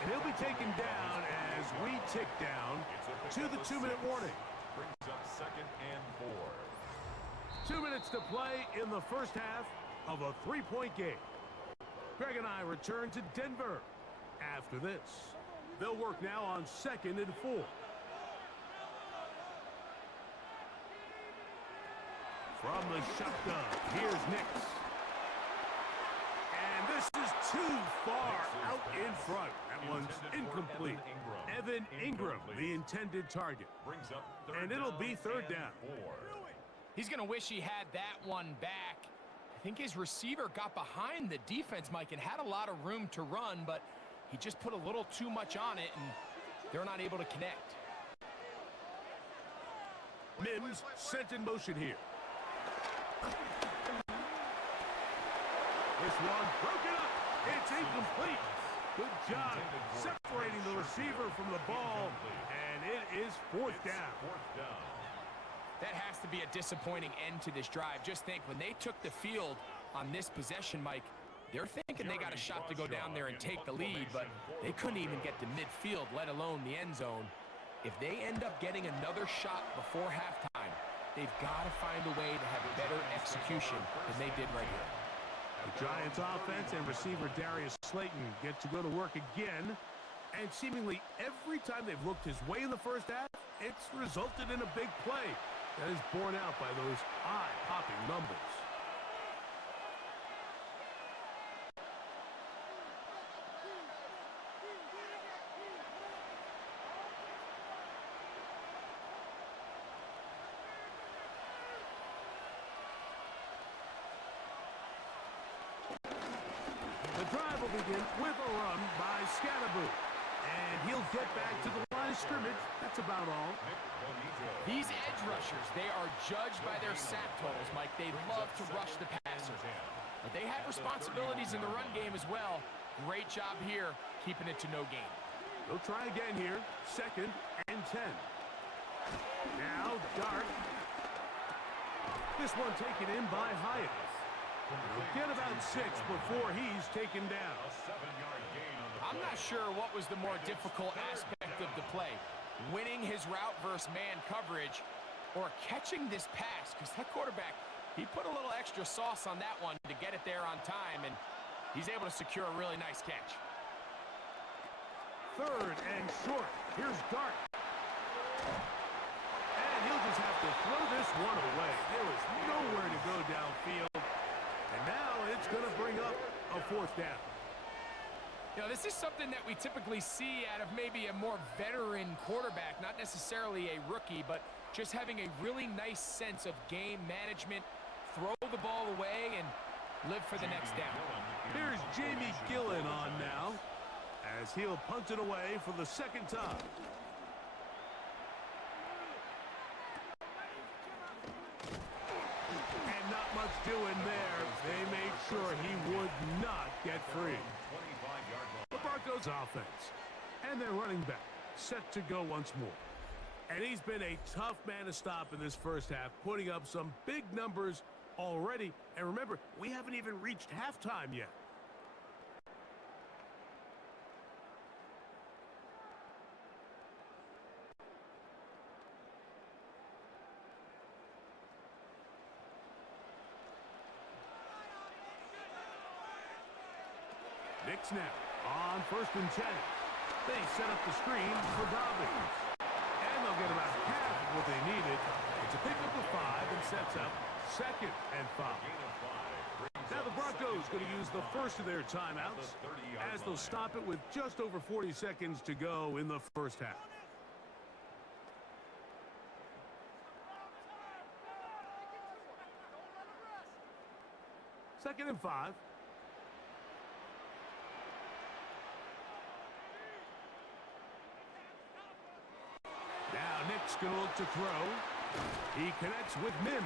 And he'll be taken down as we tick down to the 2-minute warning. Brings up 2nd and 4. 2 minutes to play in the first half of a 3-point game. Greg and I return to Denver after this. They'll work now on 2nd and 4. From the shotgun, here's Nix. And this is too far out in front. That one's incomplete. Evan Ingram, the intended target. And it'll be 3rd down. He's going to wish he had that one back. I think his receiver got behind the defense, Mike, and had a lot of room to run, but he just put a little too much on it, and they're not able to connect. Mims sent in motion here. This one broken up. It's incomplete. Good job separating the receiver from the ball, and it is 4th down. That has to be a disappointing end to this drive. Just think, when they took the field on this possession, Mike, they're thinking they got a shot to go down there and take the lead, but they couldn't even get to midfield, let alone the end zone. If they end up getting another shot before halftime, they've got to find a way to have better execution than they did right here. The Giants offense and receiver Darius Slayton get to go to work again. And seemingly every time they've looked his way in the first half, it's resulted in a big play that is borne out by those eye-popping numbers. The drive will begin with a run by Scatterboot. And he'll get back to the line of scrimmage. That's about all. These edge rushers, they are judged by their sack totals, Mike. They love to rush the passer. But they have responsibilities in the run game as well. Great job here, keeping it to no gain. They'll try again here. 2nd and 10. Now, Dart. This one taken in by Hyatt. He'll get about 6 before he's taken down. I'm not sure what was the more difficult aspect of the play. Winning his route versus man coverage or catching this pass, because that quarterback, he put a little extra sauce on that one to get it there on time, and he's able to secure a really nice catch. 3rd and short. Here's Dart. And he'll just have to throw this one away. There was nowhere to go downfield. And now it's going to bring up a 4th down. You know, this is something that we typically see out of maybe a more veteran quarterback, not necessarily a rookie, but just having a really nice sense of game management, throw the ball away, and live for the next down. Here's Jamie Gillen on now, as he'll punt it away for the 2nd time. And not much doing there. They made sure he would not get free. The Broncos offense. And their running back set to go once more. And he's been a tough man to stop in this first half, putting up some big numbers already. And remember, we haven't even reached halftime yet. Knicks now on 1st and 10. They set up the screen for Dobbins. And they'll get about half of what they needed. It's a pickup of 5 and sets up 2nd and 5. Now the Broncos going to use the first of their timeouts as they'll stop it with just over 40 seconds to go in the first half. Second and 5. Now Nick's going to look to throw. He connects with Mims.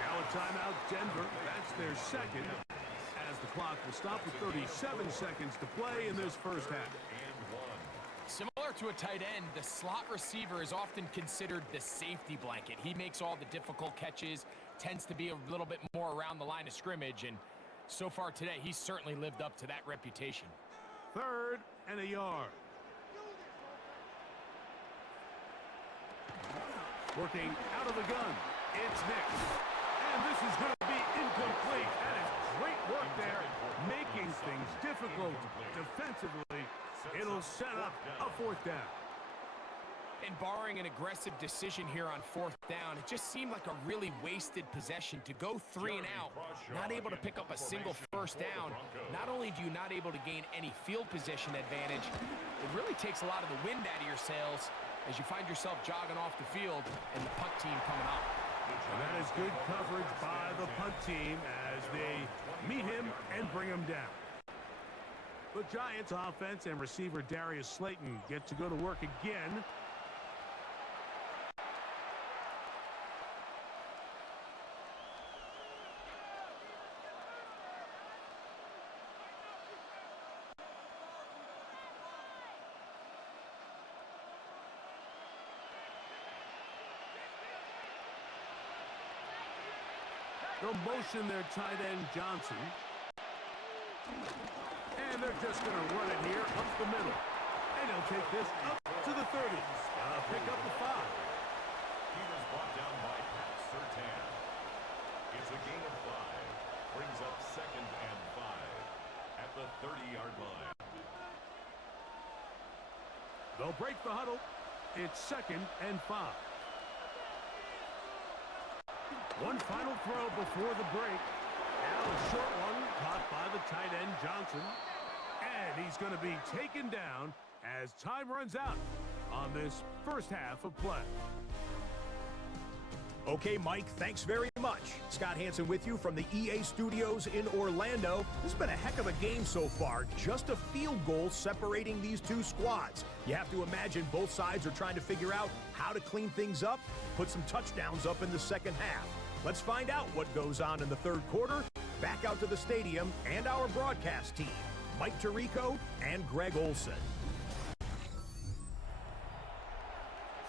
Now a timeout, Denver. That's their 2nd. As the clock will stop with 37 seconds to play in this first half. Similar to a tight end, the slot receiver is often considered the safety blanket. He makes all the difficult catches, tends to be a little bit more around the line of scrimmage, and so far today, he's certainly lived up to that reputation. 3rd and a yard. Working out of the gun, it's Nick. And this is going to be incomplete. That is great work there, making things difficult defensively. It'll set up a 4th down. And barring an aggressive decision here on 4th down, it just seemed like a really wasted possession to go 3 and out, not able to pick up a single first down. Not only do you not able to gain any field position advantage, it really takes a lot of the wind out of your sails as you find yourself jogging off the field and the punt team coming up. And that is good coverage by the punt team as they meet him and bring him down. The Giants offense and receiver Darius Slayton get to go to work again. They'll motion their tight end Johnson. And they're just going to run it here up the middle. And he'll take this up to the 30. Pick up the 5. He was brought down by Pat Surtain. It's a gain of 5. Brings up 2nd and 5 at the 30-yard line. They'll break the huddle. It's 2nd and 5. One final throw before the break. Now a short one caught by the tight end Johnson. And he's going to be taken down as time runs out on this first half of play. Okay, Mike, thanks very much. Scott Hansen with you from the EA Studios in Orlando. This has been a heck of a game so far. Just a field goal separating these two squads. You have to imagine both sides are trying to figure out how to clean things up, put some touchdowns up in the second half. Let's find out what goes on in the third quarter. Back out to the stadium and our broadcast team, Mike Tirico and Greg Olson.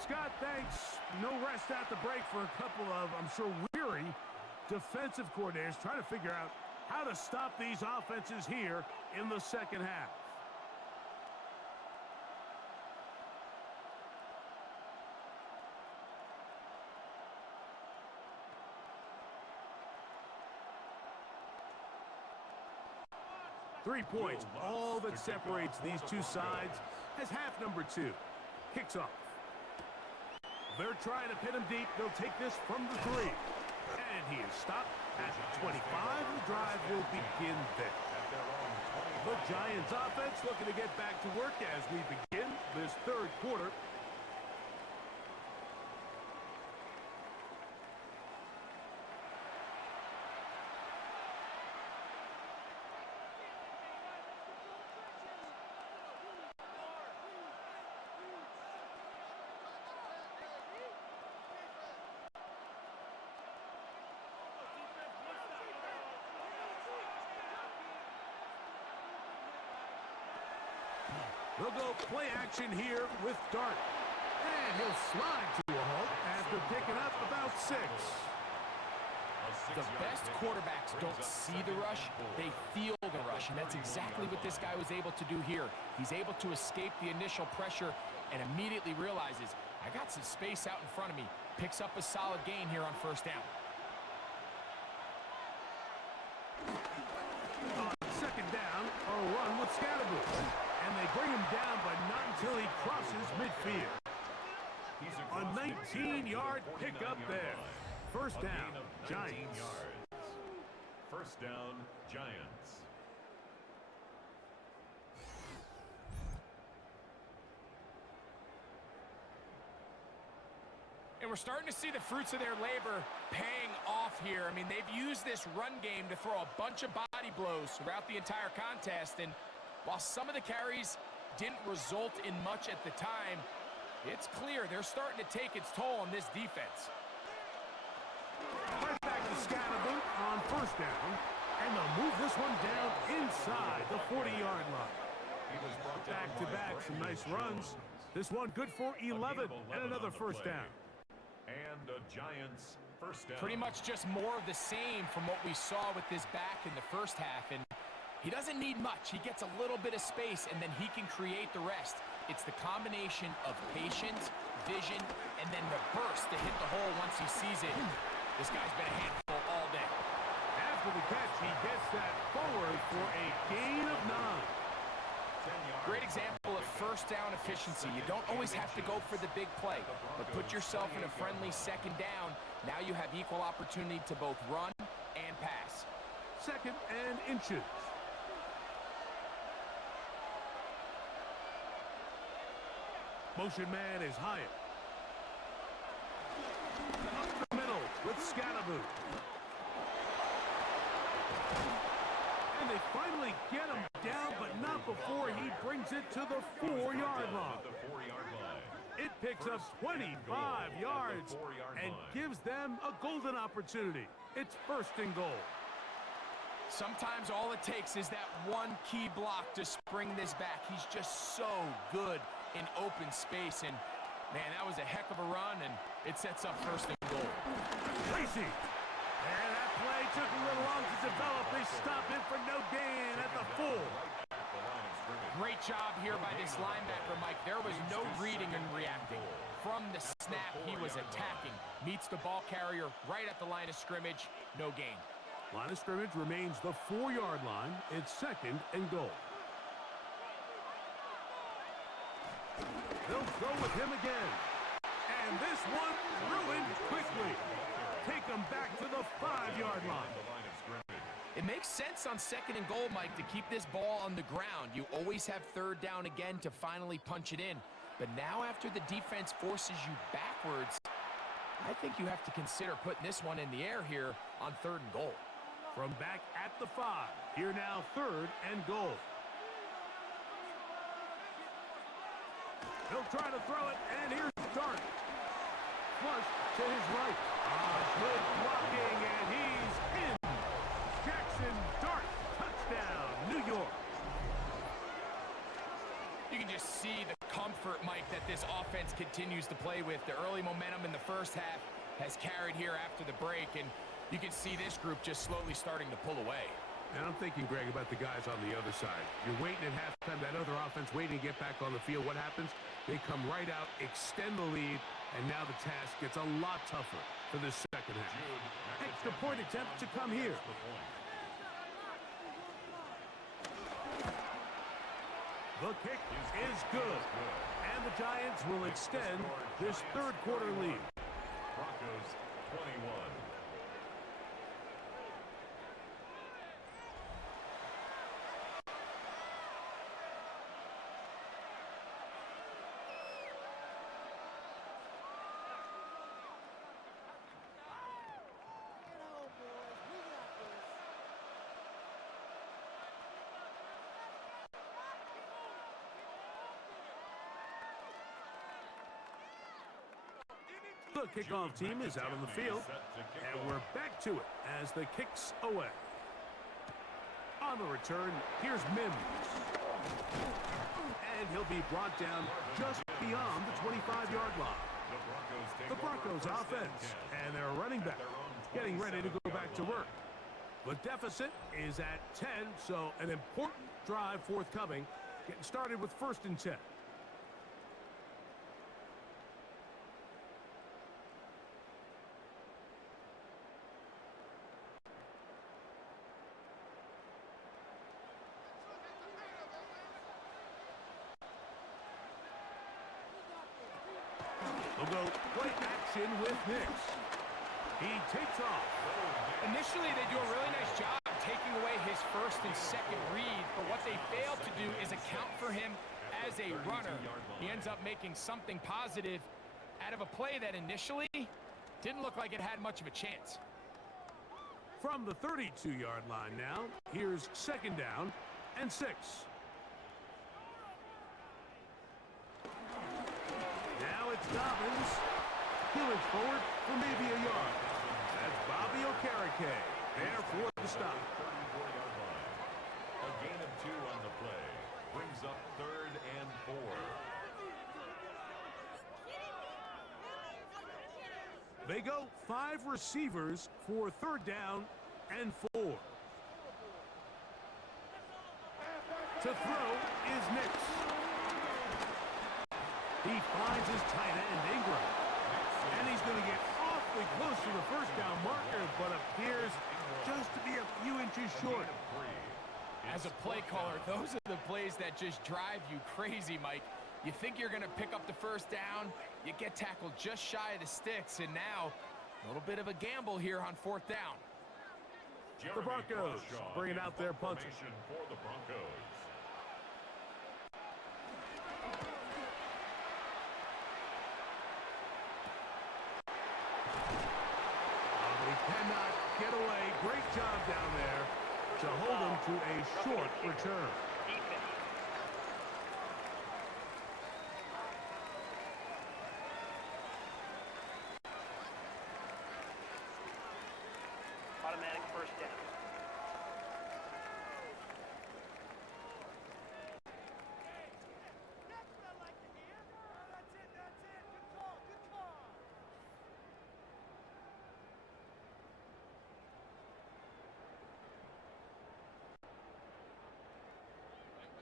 Scott, thanks. No rest at the break for a couple of, I'm sure, weary defensive coordinators trying to figure out how to stop these offenses here in the second half. Three points, all that separates these two sides as half number 2 kicks off. They're trying to pin him deep. They'll take this from the 3. And he is stopped at the 25. The drive will begin there. The Giants offense looking to get back to work as we begin this third quarter. They'll go play action here with Dart. And he'll slide to a halt after picking up about 6. The best quarterbacks don't see the rush, they feel the rush, and that's exactly what this guy was able to do here. He's able to escape the initial pressure and immediately realizes, I got some space out in front of me. Picks up a solid gain here on first down. On second down, a run with Scatterboo. And they bring him down, but not until he crosses midfield. A 19-yard pickup there. First down, Giants. First down, Giants. And we're starting to see the fruits of their labor paying off here. I mean, they've used this run game to throw a bunch of body blows throughout the entire contest, and while some of the carries didn't result in much at the time, it's clear they're starting to take its toll on this defense. Right back to Scatterboo on first down, and they'll move this one down inside the 40-yard line. Back-to-back, some nice runs. This one good for 11 and another first down. And the Giants first down. Pretty much just more of the same from what we saw with this back in the first half, and he doesn't need much. He gets a little bit of space, and then he can create the rest. It's the combination of patience, vision, and then the burst to hit the hole once he sees it. This guy's been a handful all day. After the catch, he gets that forward for a gain of 9. Great example of first down efficiency. You don't always have to go for the big play, but put yourself in a friendly second down. Now you have equal opportunity to both run and pass. 2nd and inches. Motion man is Hyatt. Up the middle with Scatterboo. And they finally get him down, but not before he brings it to the 4-yard line. It picks up 25 yards and gives them a golden opportunity. It's first and goal. Sometimes all it takes is that one key block to spring this back. He's just so good in open space, and man, that was a heck of a run, and it sets up first and goal. Tracy, and that play took a little long to develop. They stop him for no gain at the full. Great job here by this linebacker, Mike. There was no reading and reacting. From the snap, he was attacking. Meets the ball carrier right at the line of scrimmage, no gain. Line of scrimmage remains the 4-yard line. It's second and goal. They'll go with him again. And this one ruined quickly. Take them back to the 5-yard line. It makes sense on 2nd and goal, Mike, to keep this ball on the ground. You always have 3rd down again to finally punch it in. But now after the defense forces you backwards, I think you have to consider putting this one in the air here on 3rd and goal. From back at the 5, here now 3rd and goal. He'll try to throw it, and here's Dart. Flush to his right. Good blocking, and he's in. Jackson Dart, touchdown, New York. You can just see the comfort, Mike, that this offense continues to play with. The early momentum in the first half has carried here after the break, and you can see this group just slowly starting to pull away. And I'm thinking, Greg, about the guys on the other side. You're waiting at halftime, that other offense waiting to get back on the field. What happens? They come right out, extend the lead, and now the task gets a lot tougher for this second half. Extra point attempt to come here. The kick is good. And the Giants will extend this 3rd quarter lead. Broncos 21. The kickoff team is out on the field, and we're back to it as the kick's away. On the return, here's Mims. And he'll be brought down just beyond the 25-yard line. The Broncos offense and their running back getting ready to go back to work. The deficit is at 10, so an important drive forthcoming. Getting started with 1st and 10. We'll go play action with Nix. He takes off. Initially, they do a really nice job taking away his 1st and 2nd read, but what they fail to do is account for him as a runner. He ends up making something positive out of a play that initially didn't look like it had much of a chance. From the 32-yard line now, here's 2nd down and 6. Now it's Dobbins. Healing forward for maybe a yard. That's Bobby Okereke there for the stop. 34-yard line. A gain of 2 on the play. Brings up 3rd and 4. They go 5 receivers for 3rd down and 4. To throw is Nix. He finds his tight end, Ingram. And he's going to get awfully close to the 1st down marker, but appears just to be a few inches short. As a play caller, those are the plays that just drive you crazy, Mike. You think you're going to pick up the 1st down, you get tackled just shy of the sticks, and now a little bit of a gamble here on 4th down. The Broncos bringing out their punter. For the Broncos. He cannot get away. Great job down there to hold him to a short return. Automatic 1st down.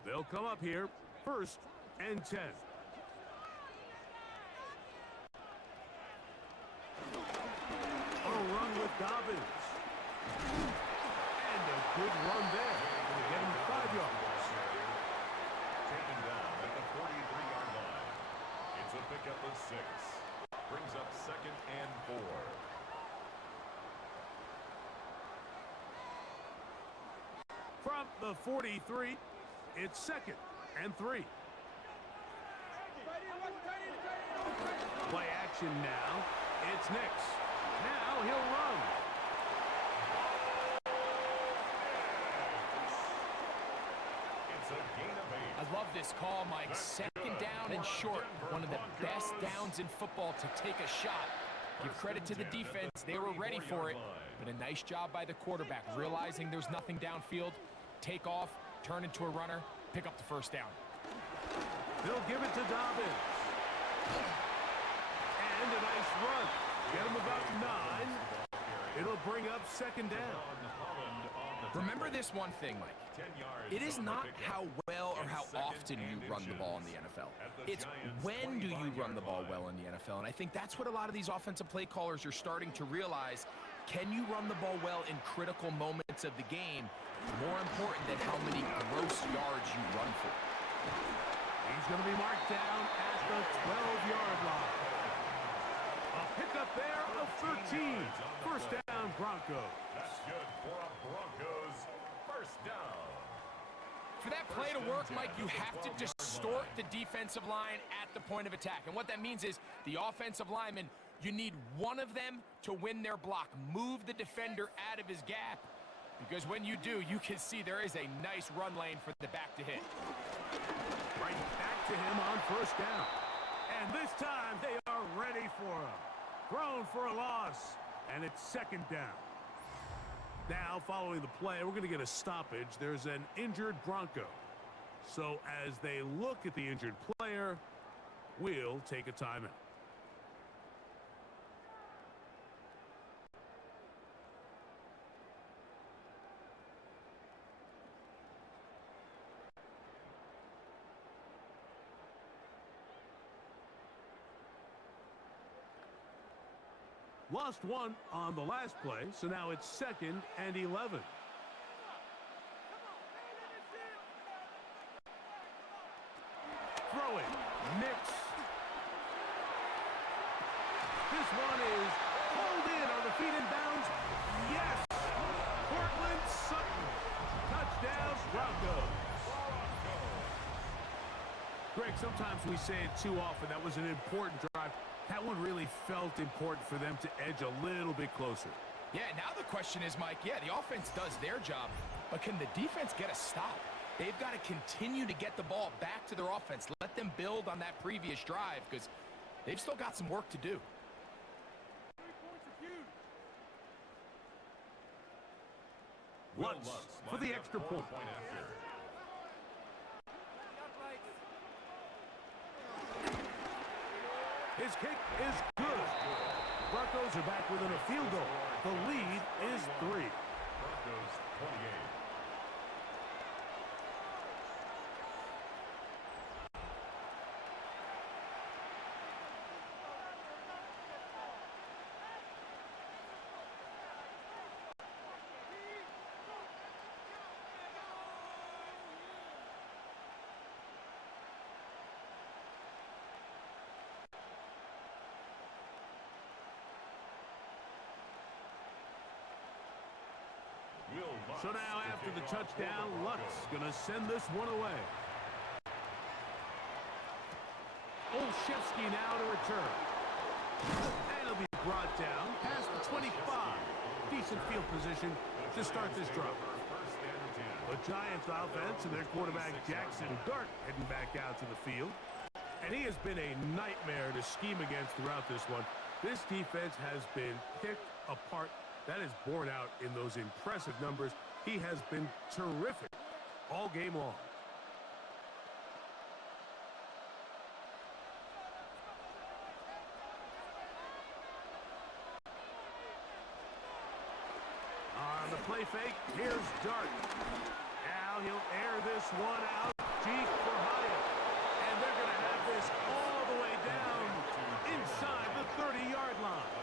They'll come up here, 1st and 10. A run with Dobbins. And a good run there. Gonna get him 5 yards. Taken down at the 43-yard line. at the 6. Brings up 2nd and 4. From the 43, it's 2nd and 3. Play action now. It's Nix. Now he'll run. It's a gain of 8. I love this call, Mike. 2nd down and short. One of the best downs in football to take a shot. Give credit to the defense. They were ready for it. But a nice job by the quarterback, realizing there's nothing downfield. Take off, turn into a runner, pick up the 1st down. They'll give it to Dobbins. And a nice run. Get him about 9. It'll bring up 2nd down. Remember this one thing, Mike. It is not how well or how often you run the ball in the NFL. It's when do you run the ball well in the NFL. And I think that's what a lot of these offensive play callers are starting to realize. Can you run the ball well in critical moments of the game? More important than how many gross yards you run for. He's going to be marked down at the 12-yard line. A pickup there of 13. 1st down, Broncos. That's good for a Broncos 1st down. For that play to work, Mike, you have to distort the defensive line at the point of attack. And what that means is the offensive lineman, you need one of them to win their block. Move the defender out of his gap. Because when you do, you can see there is a nice run lane for the back to hit. Right back to him on 1st down. And this time they are ready for him. Thrown for a loss. And it's 2nd down. Now, following the play, we're going to get a stoppage. There's an injured Bronco. So as they look at the injured player, we'll take a timeout. Lost 1 on the last play, so now it's 2nd and 11. Throwing, Nix. This one is pulled in. Are the feet in bounds? Yes! Cortland Sutton. Touchdown, Broncos. Greg, sometimes we say it too often. That was an important drive. That one really felt important for them to edge a little bit closer. Yeah, now the question is, Mike, yeah, the offense does their job, but can the defense get a stop? They've got to continue to get the ball back to their offense. Let them build on that previous drive because they've still got some work to do. Lutz for the extra point. His kick is good. Broncos are back within a field goal. The lead is 3. Broncos 28. So now after the touchdown, Lutz going to send this one away. Olszewski now to return. And he'll be brought down past the 25. Decent field position to start this drive. The Giants offense and their quarterback Jackson Dart heading back out to the field. And he has been a nightmare to scheme against throughout this one. This defense has been picked apart. That is borne out in those impressive numbers. He has been terrific all game long. On the play fake, here's Dart. Now he'll air this one out deep for Hyatt. And they're going to have this all the way down inside the 30-yard line.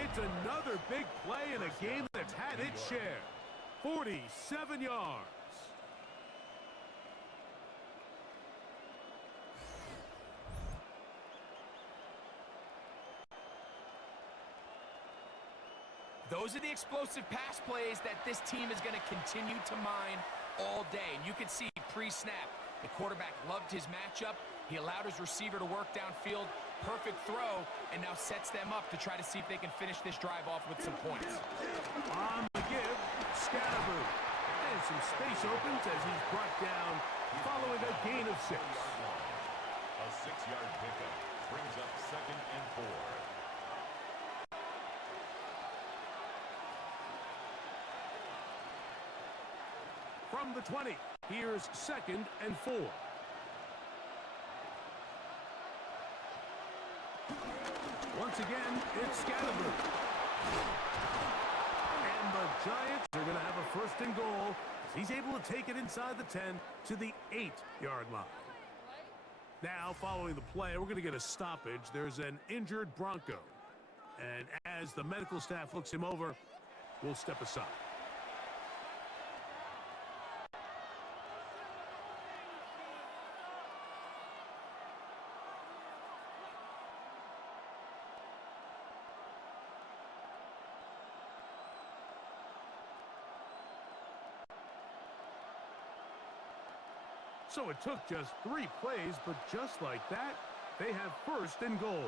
It's another big play in a game that's had its share. 47 yards. Those are the explosive pass plays that this team is going to continue to mine all day. And you can see pre-snap, the quarterback loved his matchup. He allowed his receiver to work downfield. Perfect throw, and now sets them up to try to see if they can finish this drive off with some points. On the give, Scatterboo. And some space opens as he's brought down following a gain of 6. A 6-yard pickup brings up 2nd and 4. From the 20, here's 2nd and 4. Once again, it's Scatterboo. And the Giants are going to have a 1st and goal. He's able to take it inside the 10 to the 8-yard line. Now, following the play, we're going to get a stoppage. There's an injured Bronco. And as the medical staff looks him over, we'll step aside. So it took just 3 plays, but just like that, they have 1st and goal.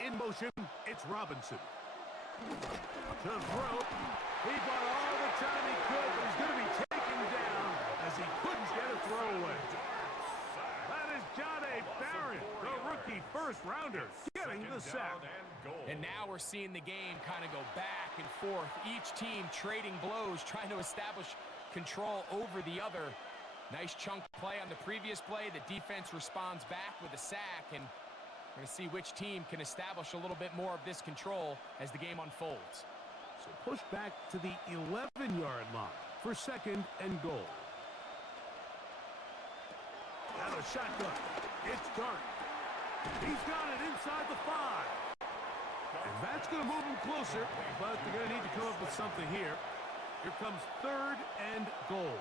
In motion, it's Robinson. To throw. He bought all the time he could, but he's going to be taken down as he couldn't get a throwaway. That is Johnny Barron, the rookie 1st-rounder, getting the sack. And now we're seeing the game kind of go back and forth. Each team trading blows, trying to establish control over the other. Nice chunk play on the previous play. The defense responds back with a sack, and we're going to see which team can establish a little bit more of this control as the game unfolds. So push back to the 11-yard line for 2nd and goal. Now a shotgun. It's Dart. He's got it inside the 5. And that's going to move him closer, but they're going to need to come up with something here. Here comes 3rd and goal.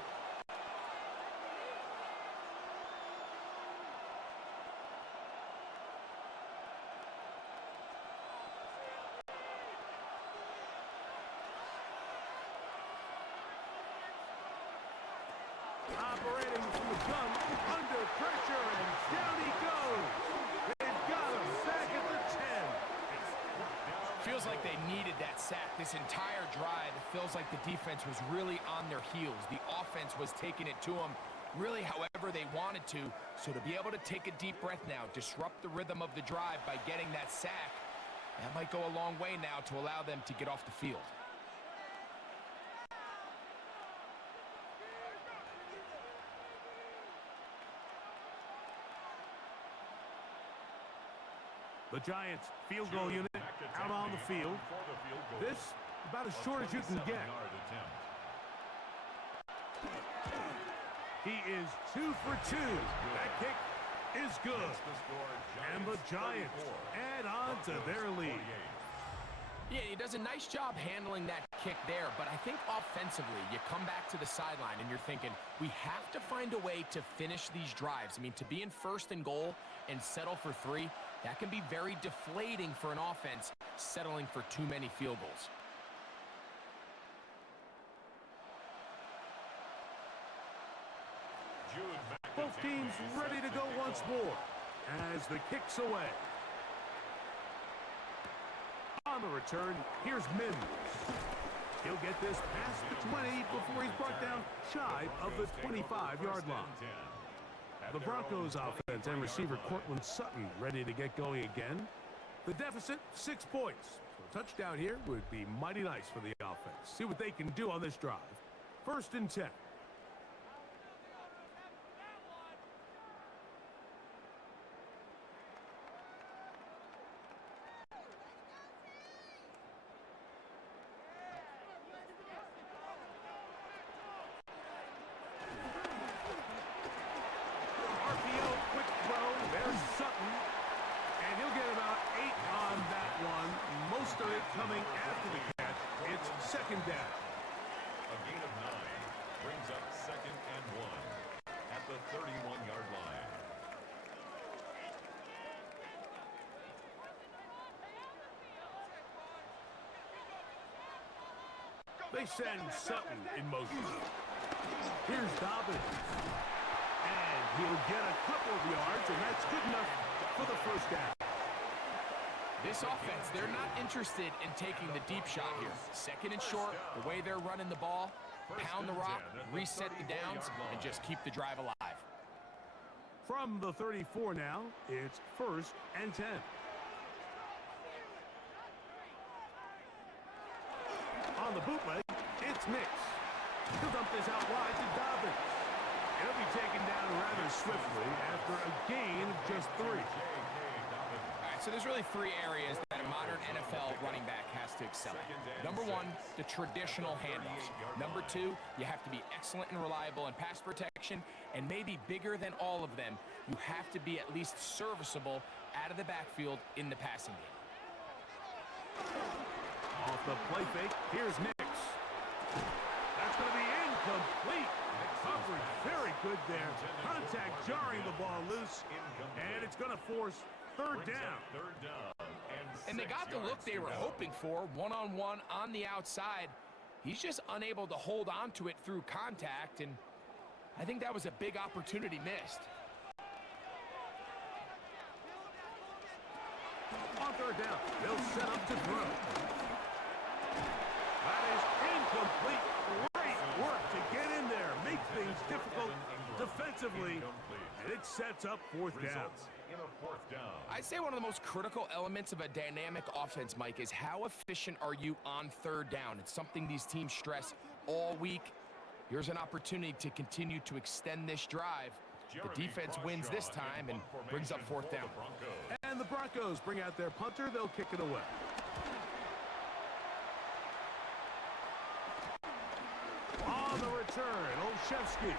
Operating from the gun, under pressure, and down he goes. They've got him back at the 10. Feels like they needed that sack this entire drive. It feels like the defense was really on their heels. The offense was taking it to them really however they wanted to. So to be able to take a deep breath now, disrupt the rhythm of the drive by getting that sack, that might go a long way now to allow them to get off the field. The Giants field goal unit out on the field. This about as short as you can get. He is 2 for 2. That kick is good. And the Giants add on to their lead. Yeah, he does a nice job handling that kick there, but I think offensively, you come back to the sideline and you're thinking, we have to find a way to finish these drives. I mean, to be in 1st and goal and settle for 3, that can be very deflating for an offense settling for too many field goals. Both teams ready to go once more as the kick's away. On the return, here's Mims. He'll get this past the 20 before he's brought down shy of the 25-yard line. The Broncos offense and receiver Cortland Sutton ready to get going again. The deficit, 6 points. So a touchdown here would be mighty nice for the offense. See what they can do on this drive. 1st and 10. Coming after the catch, it's 2nd down. A gain of 9 brings up 2nd and 1 at the 31-yard line. They send Sutton in motion. Here's Dobbins. And he'll get a couple of yards, and that's good enough for the first down. This offense, they're not interested in taking the deep shot here. Second and short, the way they're running the ball, pound the rock, reset the downs, and just keep the drive alive. From the 34 now, it's 1st and 10. On the bootleg, it's Nix. He'll dump this out wide to Dobbins. It'll be taken down rather swiftly after a gain of just 3. All right, so there's really 3 areas that a modern NFL running back has to excel at. Number 1, the traditional handoffs. Number 2, you have to be excellent and reliable in pass protection, and maybe bigger than all of them, you have to be at least serviceable out of the backfield in the passing game. Off the play fake, here's Nix. That's going to be incomplete. Coverage very good there. Contact jarring the ball loose, and it's going to force 3rd down. And they got the look they were hoping for, one-on-one on the outside. He's just unable to hold on to it through contact, and I think that was a big opportunity missed. On 3rd down, they'll set up to throw. That is incomplete. Great work to get in there, make things difficult defensively, and it sets up 4th down. I'd say one of the most critical elements of a dynamic offense, Mike, is how efficient are you on 3rd down. It's something these teams stress all week. Here's an opportunity to continue to extend this drive. The defense wins this time and brings up 4th down. And the Broncos bring out their punter. They'll kick it away. On the return, Olszewski.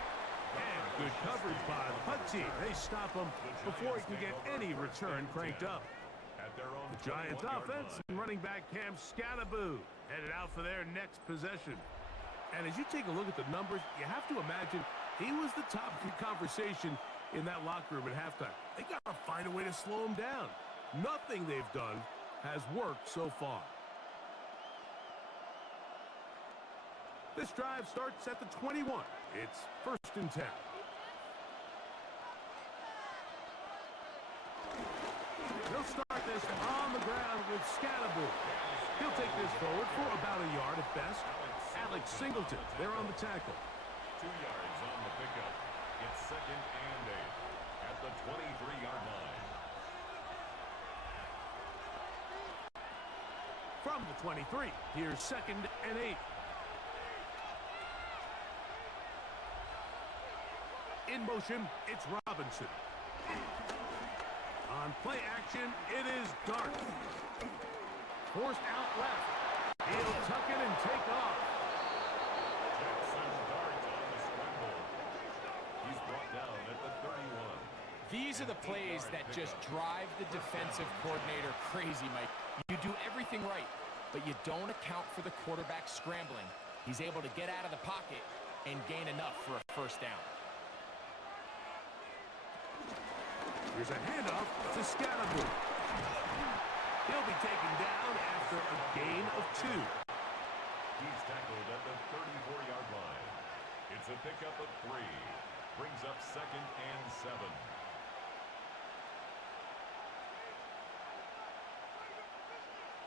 And good coverage by the punt team. They stop him before he can get any return cranked up. The Giants offense and running back Cam Scattaboo headed out for their next possession. And as you take a look at the numbers, you have to imagine he was the topic of conversation in that locker room at halftime. They got to find a way to slow him down. Nothing they've done has worked so far. This drive starts at the 21. It's 1st and 10. They'll start this on the ground with Scattaboo. He'll take this forward for about a yard at best. Alex Singleton, they're on the tackle. 2 yards on the pickup. It's 2nd and 8 at the 23-yard line. From the 23, here's 2nd and 8. In motion, it's Robinson. On play action, it is Dart. Forced out left. He'll tuck it and take off. Jackson Dart on the scramble. He's brought down at the 31. These are the plays that just drive the defensive coordinator crazy, Mike. You do everything right, but you don't account for the quarterback scrambling. He's able to get out of the pocket and gain enough for a 1st down. Here's a handoff to Scattaboo. He'll be taken down after a gain of 2. He's tackled at the 34-yard line. It's a pickup of 3. Brings up 2nd and 7.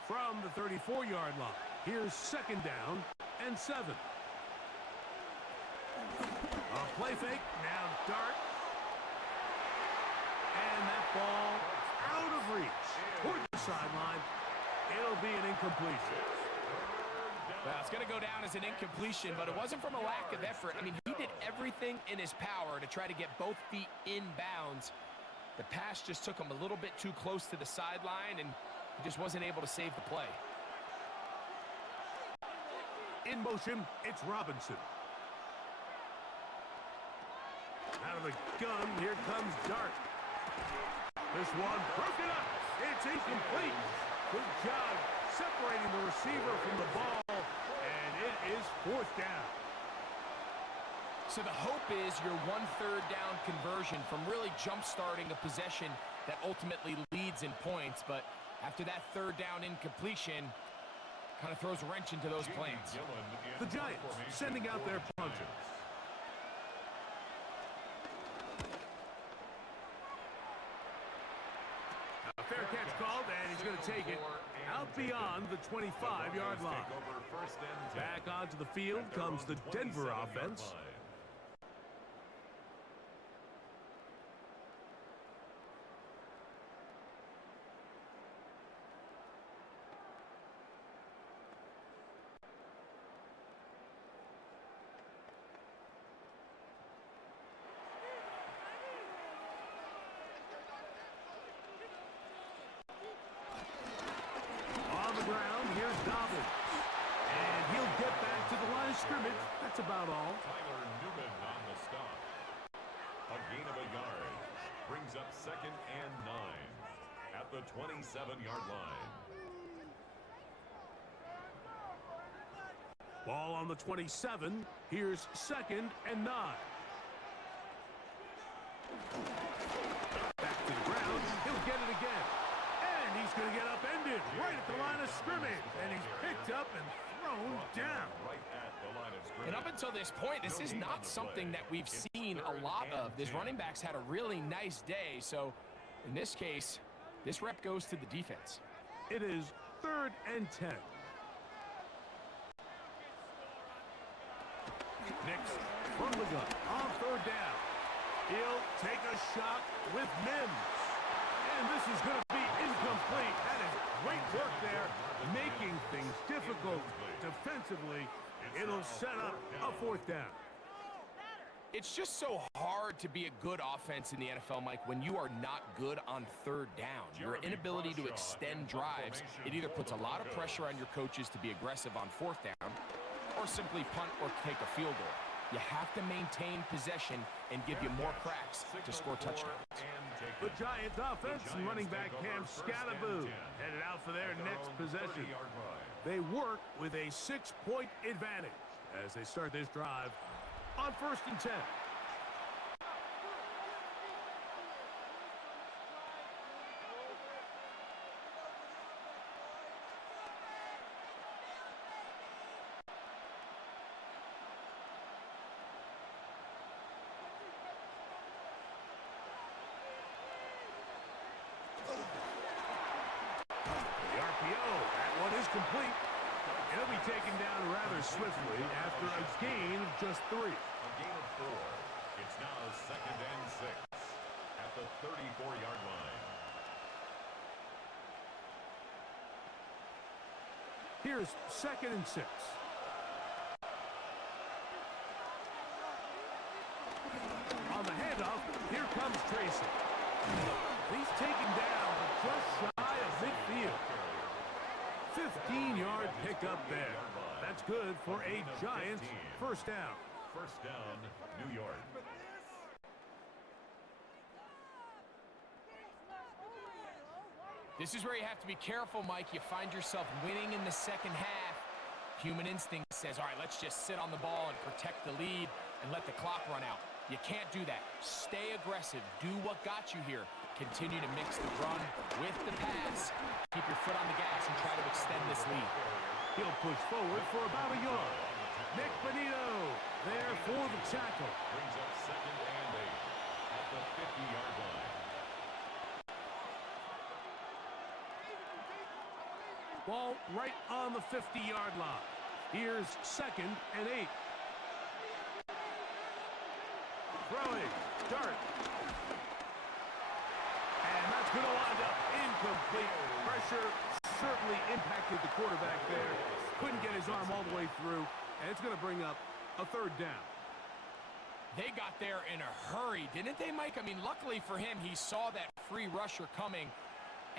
From the 34-yard line, here's 2nd down and 7. A play fake, now Dart. And that ball out of reach. Toward the sideline, it'll be an incompletion. Well, it's going to go down as an incompletion, but it wasn't from a lack of effort. I mean, he did everything in his power to try to get both feet in bounds. The pass just took him a little bit too close to the sideline, and he just wasn't able to save the play. In motion, it's Robinson. Out of the gun, here comes Dart. This one broken up. It's incomplete. Good job separating the receiver from the ball, and it is 4th down. So the hope is your 1/3 down conversion from really jump-starting a possession that ultimately leads in points, but after that 3rd down incompletion, Kind of throws a wrench into those plans. The Giants sending out their punches. A fair catch called, and he's going to take it out beyond the 25-yard line. Back onto the field comes the Denver offense. Scrimmage. That's about all. Tyler Newman on the stop. A gain of a yard. Brings up 2nd and 9 at the 27-yard line. Ball on the 27. Here's 2nd and 9. Back to the ground. He'll get it again. And he's going to get upended right at the line of scrimmage. And he's picked up and thrown down. And up until this point, this is not something that we've seen a lot of. This running back's had a really nice day. So in this case, this rep goes to the defense. It is 3rd and 10. Nix from the gun on 3rd down. He'll take a shot with Mims. And this is going to be incomplete. That is great work there, making things difficult defensively. It'll set up a 4th down. It's just so hard to be a good offense in the NFL, Mike, when you are not good on 3rd down. Your inability to extend drives, it either puts a lot of pressure on your coaches to be aggressive on 4th down or simply punt or take a field goal. You have to maintain possession and give you more cracks to score touchdowns. The Giants offense and running back Cam Scattaboo headed out for their next possession. They work with a 6-point advantage as they start this drive on 1st and 10. Complete. He'll be taken down rather swiftly after a gain of just 3. A gain of 4. It's now 2nd and 6 at the 34-yard line. Here's 2nd and 6. On the handoff, here comes Tracy. He's taken down just shy of midfield. 15-yard pickup there. That's good for a Giants 1st down. 1st down, New York. This is where you have to be careful, Mike. You find yourself winning in the 2nd half. Human instinct says, all right, let's just sit on the ball and protect the lead and let the clock run out. You can't do that. Stay aggressive. Do what got you here. Continue to mix the run with the pass. Keep your foot on the gas and try to extend this lead. He'll push forward for about a yard. Nick Bonito there for the tackle. Brings up 2nd and 8 at the 50-yard line. Ball right on the 50-yard line. Here's 2nd and 8. Throwing, dart. And that's going to wind up incomplete. Pressure certainly impacted the quarterback there. Couldn't get his arm all the way through, and it's going to bring up a 3rd down. They got there in a hurry, didn't they, Mike? I mean, luckily for him, he saw that free rusher coming,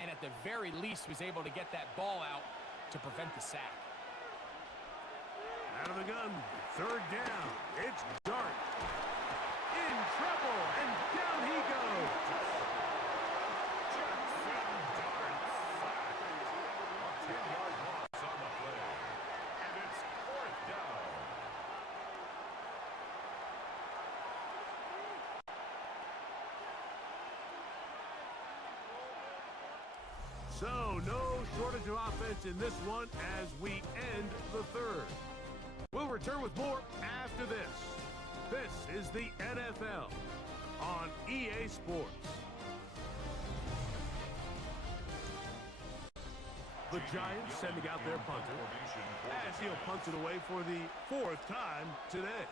and at the very least was able to get that ball out to prevent the sack. Out of the gun, 3rd down. It's Dart. In trouble, and down he goes. Jackson Dart sacked. A 10-yard loss on the play. And it's 4th down. So, no shortage of offense in this one as we end the third. We'll return with more after this. This is the NFL on EA Sports. The Giants sending out their punter as he'll punt it away for the fourth time today.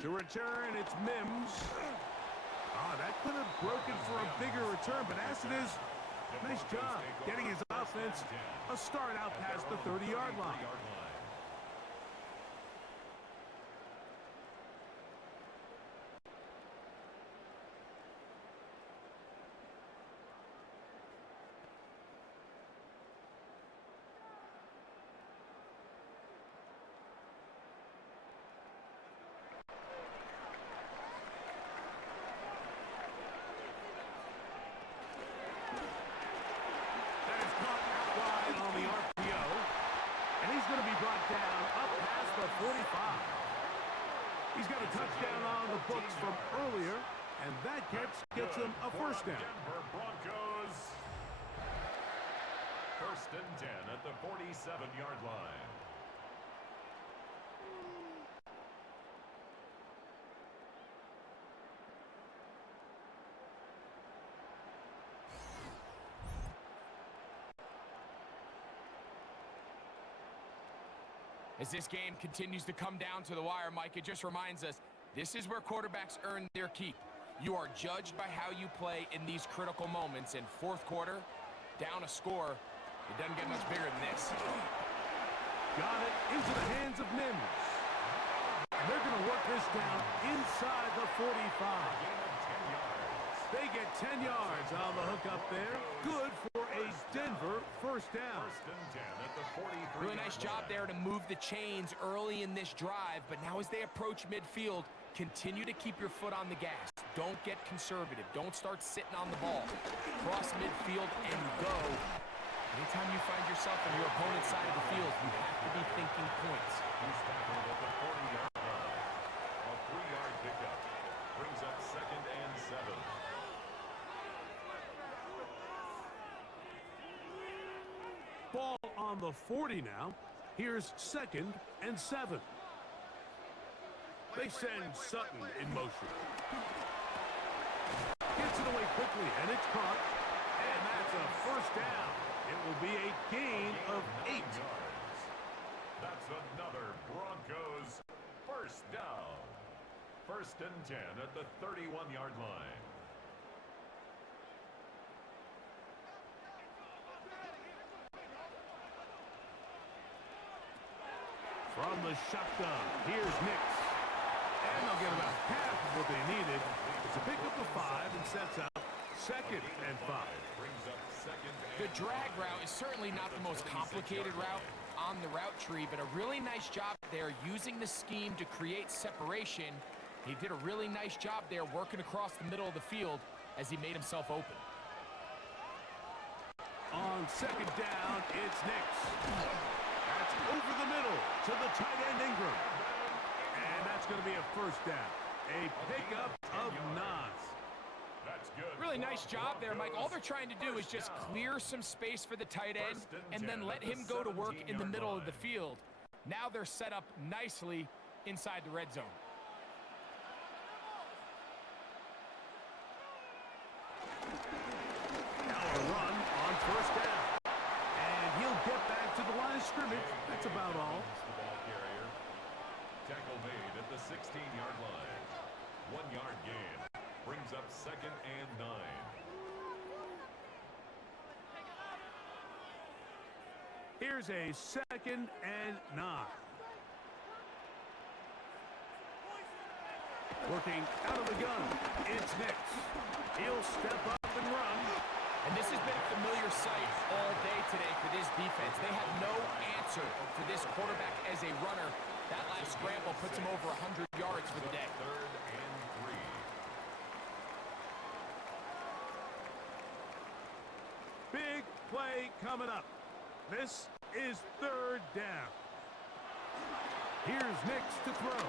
To return, it's Mims. That could have broken for a bigger return, but as it is, nice job getting his offense a start out past the 30-yard line. Going to be brought down up past the 45. He's got a touchdown on the books from earlier, and that gets him a first down. Denver Broncos. First and 10 at the 47-yard line. As this game continues to come down to the wire, Mike, it just reminds us, this is where quarterbacks earn their keep. You are judged by how you play in these critical moments. In fourth quarter, down a score, it doesn't get much bigger than this. Got it into the hands of Mims. And they're going to work this down inside the 45. They get 10 yards on the hook up there. Good for a Denver first down. First and 10 at the 43. Really nice job there to move the chains early in this drive, but now as they approach midfield, continue to keep your foot on the gas. Don't get conservative. Don't start sitting on the ball. Cross midfield and go. Anytime you find yourself on your opponent's side of the field, you have to be thinking points. He's tackled at the 40-yard line. A 3-yard pickup brings up second and 7. Ball on the 40 now. Here's second and 7. They send Sutton in motion. Gets it away quickly, and it's caught. And that's a first down. It will be a gain of 8. That's another Broncos first down. First and 10 at the 31-yard line. From the shotgun, here's Nix. And they'll get about half of what they needed. It's a pickup of 5 and sets up second and 5. The drag route is certainly not the most complicated route on the route tree, but a really nice job there using the scheme to create separation. He did a really nice job there working across the middle of the field as he made himself open. On second down, it's Nix. That's over the middle to the tight end Ingram. And that's going to be a first down. A pickup of 9. That's good. Really nice job there, Mike. All they're trying to do is just clear some space for the tight end and then let him go to work in the middle of the field. Now they're set up nicely inside the red zone. Now a run on first down. And he'll get back to the line of scrimmage. That's about all. The ball carrier. Tackle made at the 16-yard line. 1-yard gain. Brings up second and 9. Here's a second and 9. Working out of the gun, it's Nix. He'll step up and run. And this has been a familiar sight all day today for this defense. They have no answer for this quarterback as a runner. That last scramble puts him over 100 yards for the day. Third and 3. Big play coming up. This is third down. Here's Nix to throw.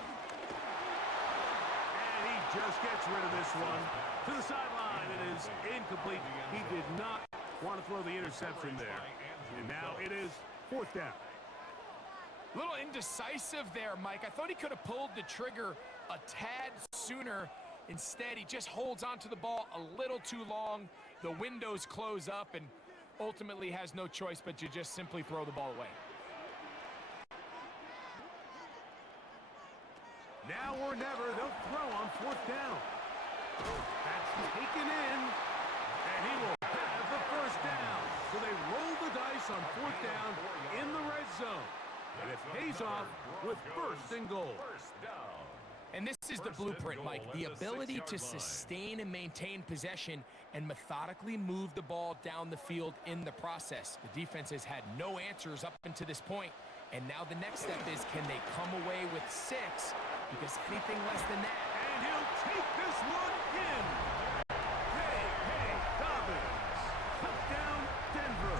And he just gets rid of this one. To the sideline, it is incomplete. He did not want to throw the interception there. And now it is fourth down. A little indecisive there, Mike. I thought he could have pulled the trigger a tad sooner. Instead, he just holds onto the ball a little too long. The windows close up and ultimately has no choice but to just simply throw the ball away. Now or never, they'll throw on fourth down. That's taken in, and he will have the first down. So they roll the dice on fourth down in the red zone. And it pays off with first and goal. And this is the blueprint, Mike. The ability to sustain and maintain possession and methodically move the ball down the field in the process. The defense has had no answers up until this point, and now the next step is, can they come away with 6? Because anything less than that. And he'll take this one in. Hey, Dobbins. Touchdown, Denver.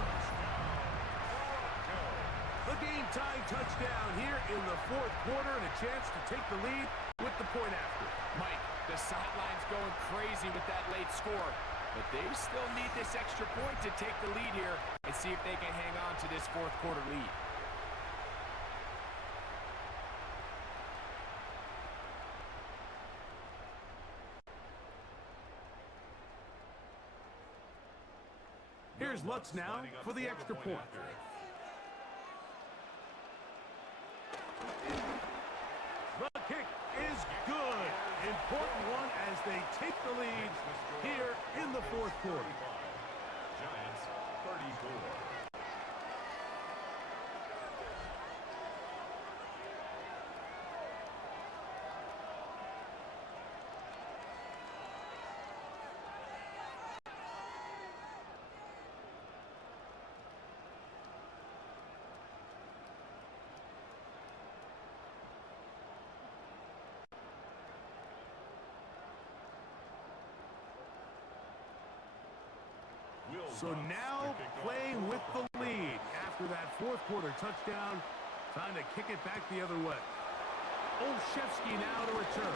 The game-tying touchdown here in the fourth quarter, and a chance to take the lead with the point after. Mike, the sideline's going crazy with that late score, but they still need this extra point to take the lead here and see if they can hang on to this fourth quarter lead. Here's Lutz now for the extra point. The kick is good. Important one as they take the lead here in the fourth quarter. Giants 34. So now playing with the lead after that fourth quarter touchdown. Time to kick it back the other way. Olszewski now to return.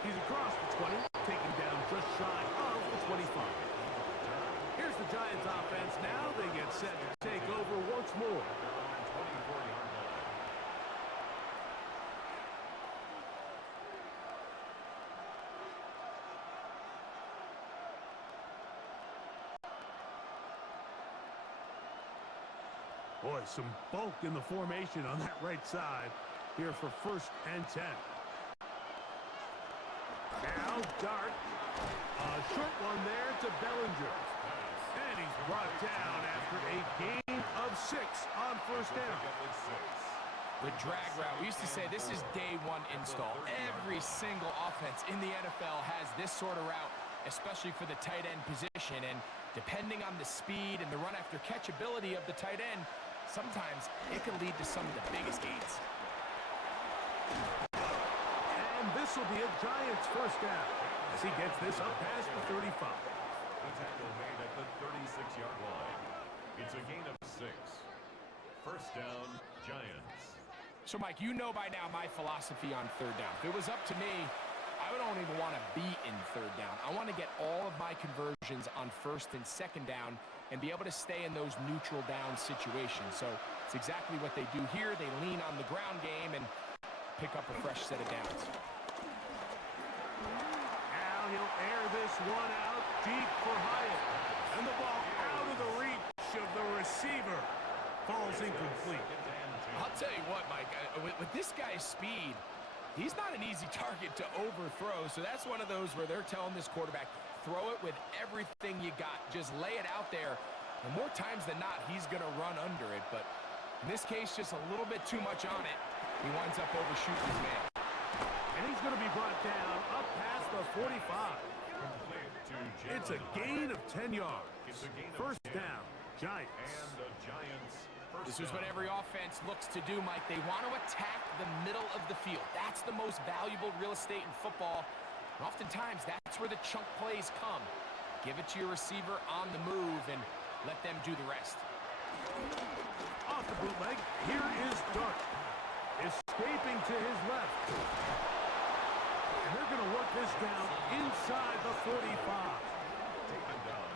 He's across the 20, taken down just shy of the 25. Here's the Giants offense. Now they get set to take over once more. Boy, some bulk in the formation on that right side here for first and 10. Now, Dart. A short one there to Bellinger. And he's brought down after a gain of 6 on first down. The drag route. We used to say this is day one install. Every single offense in the NFL has this sort of route, especially for the tight end position. And depending on the speed and the run after catch ability of the tight end, sometimes it can lead to some of the biggest gains. And this will be a Giants first down as he gets this up past the 35. The tackle made at the 36-yard line. It's a gain of 6. First down, Giants. So, Mike, you know by now my philosophy on third down. If it was up to me, I don't even want to be in third down. I want to get all of my conversions on first and second down and be able to stay in those neutral down situations. So it's exactly what they do here. They lean on the ground game and pick up a fresh set of downs. Now he'll air this one out deep for Hyatt. And the ball out of the reach of the receiver. Falls incomplete. I'll tell you what, Mike, with this guy's speed, he's not an easy target to overthrow. So that's one of those where they're telling this quarterback, throw it with everything you got. Just lay it out there. And more times than not, he's going to run under it. But in this case, just a little bit too much on it. He winds up overshooting his man. And he's going to be brought down up past the 45. It's a gain of 10 yards. First down, Giants. And the Giants This is what every offense looks to do, Mike. They want to attack the middle of the field. That's the most valuable real estate in football. And oftentimes, that's where the chunk plays come. Give it to your receiver on the move and let them do the rest. Off the bootleg, here is Dart. Escaping to his left. And they're going to work this inside the 45.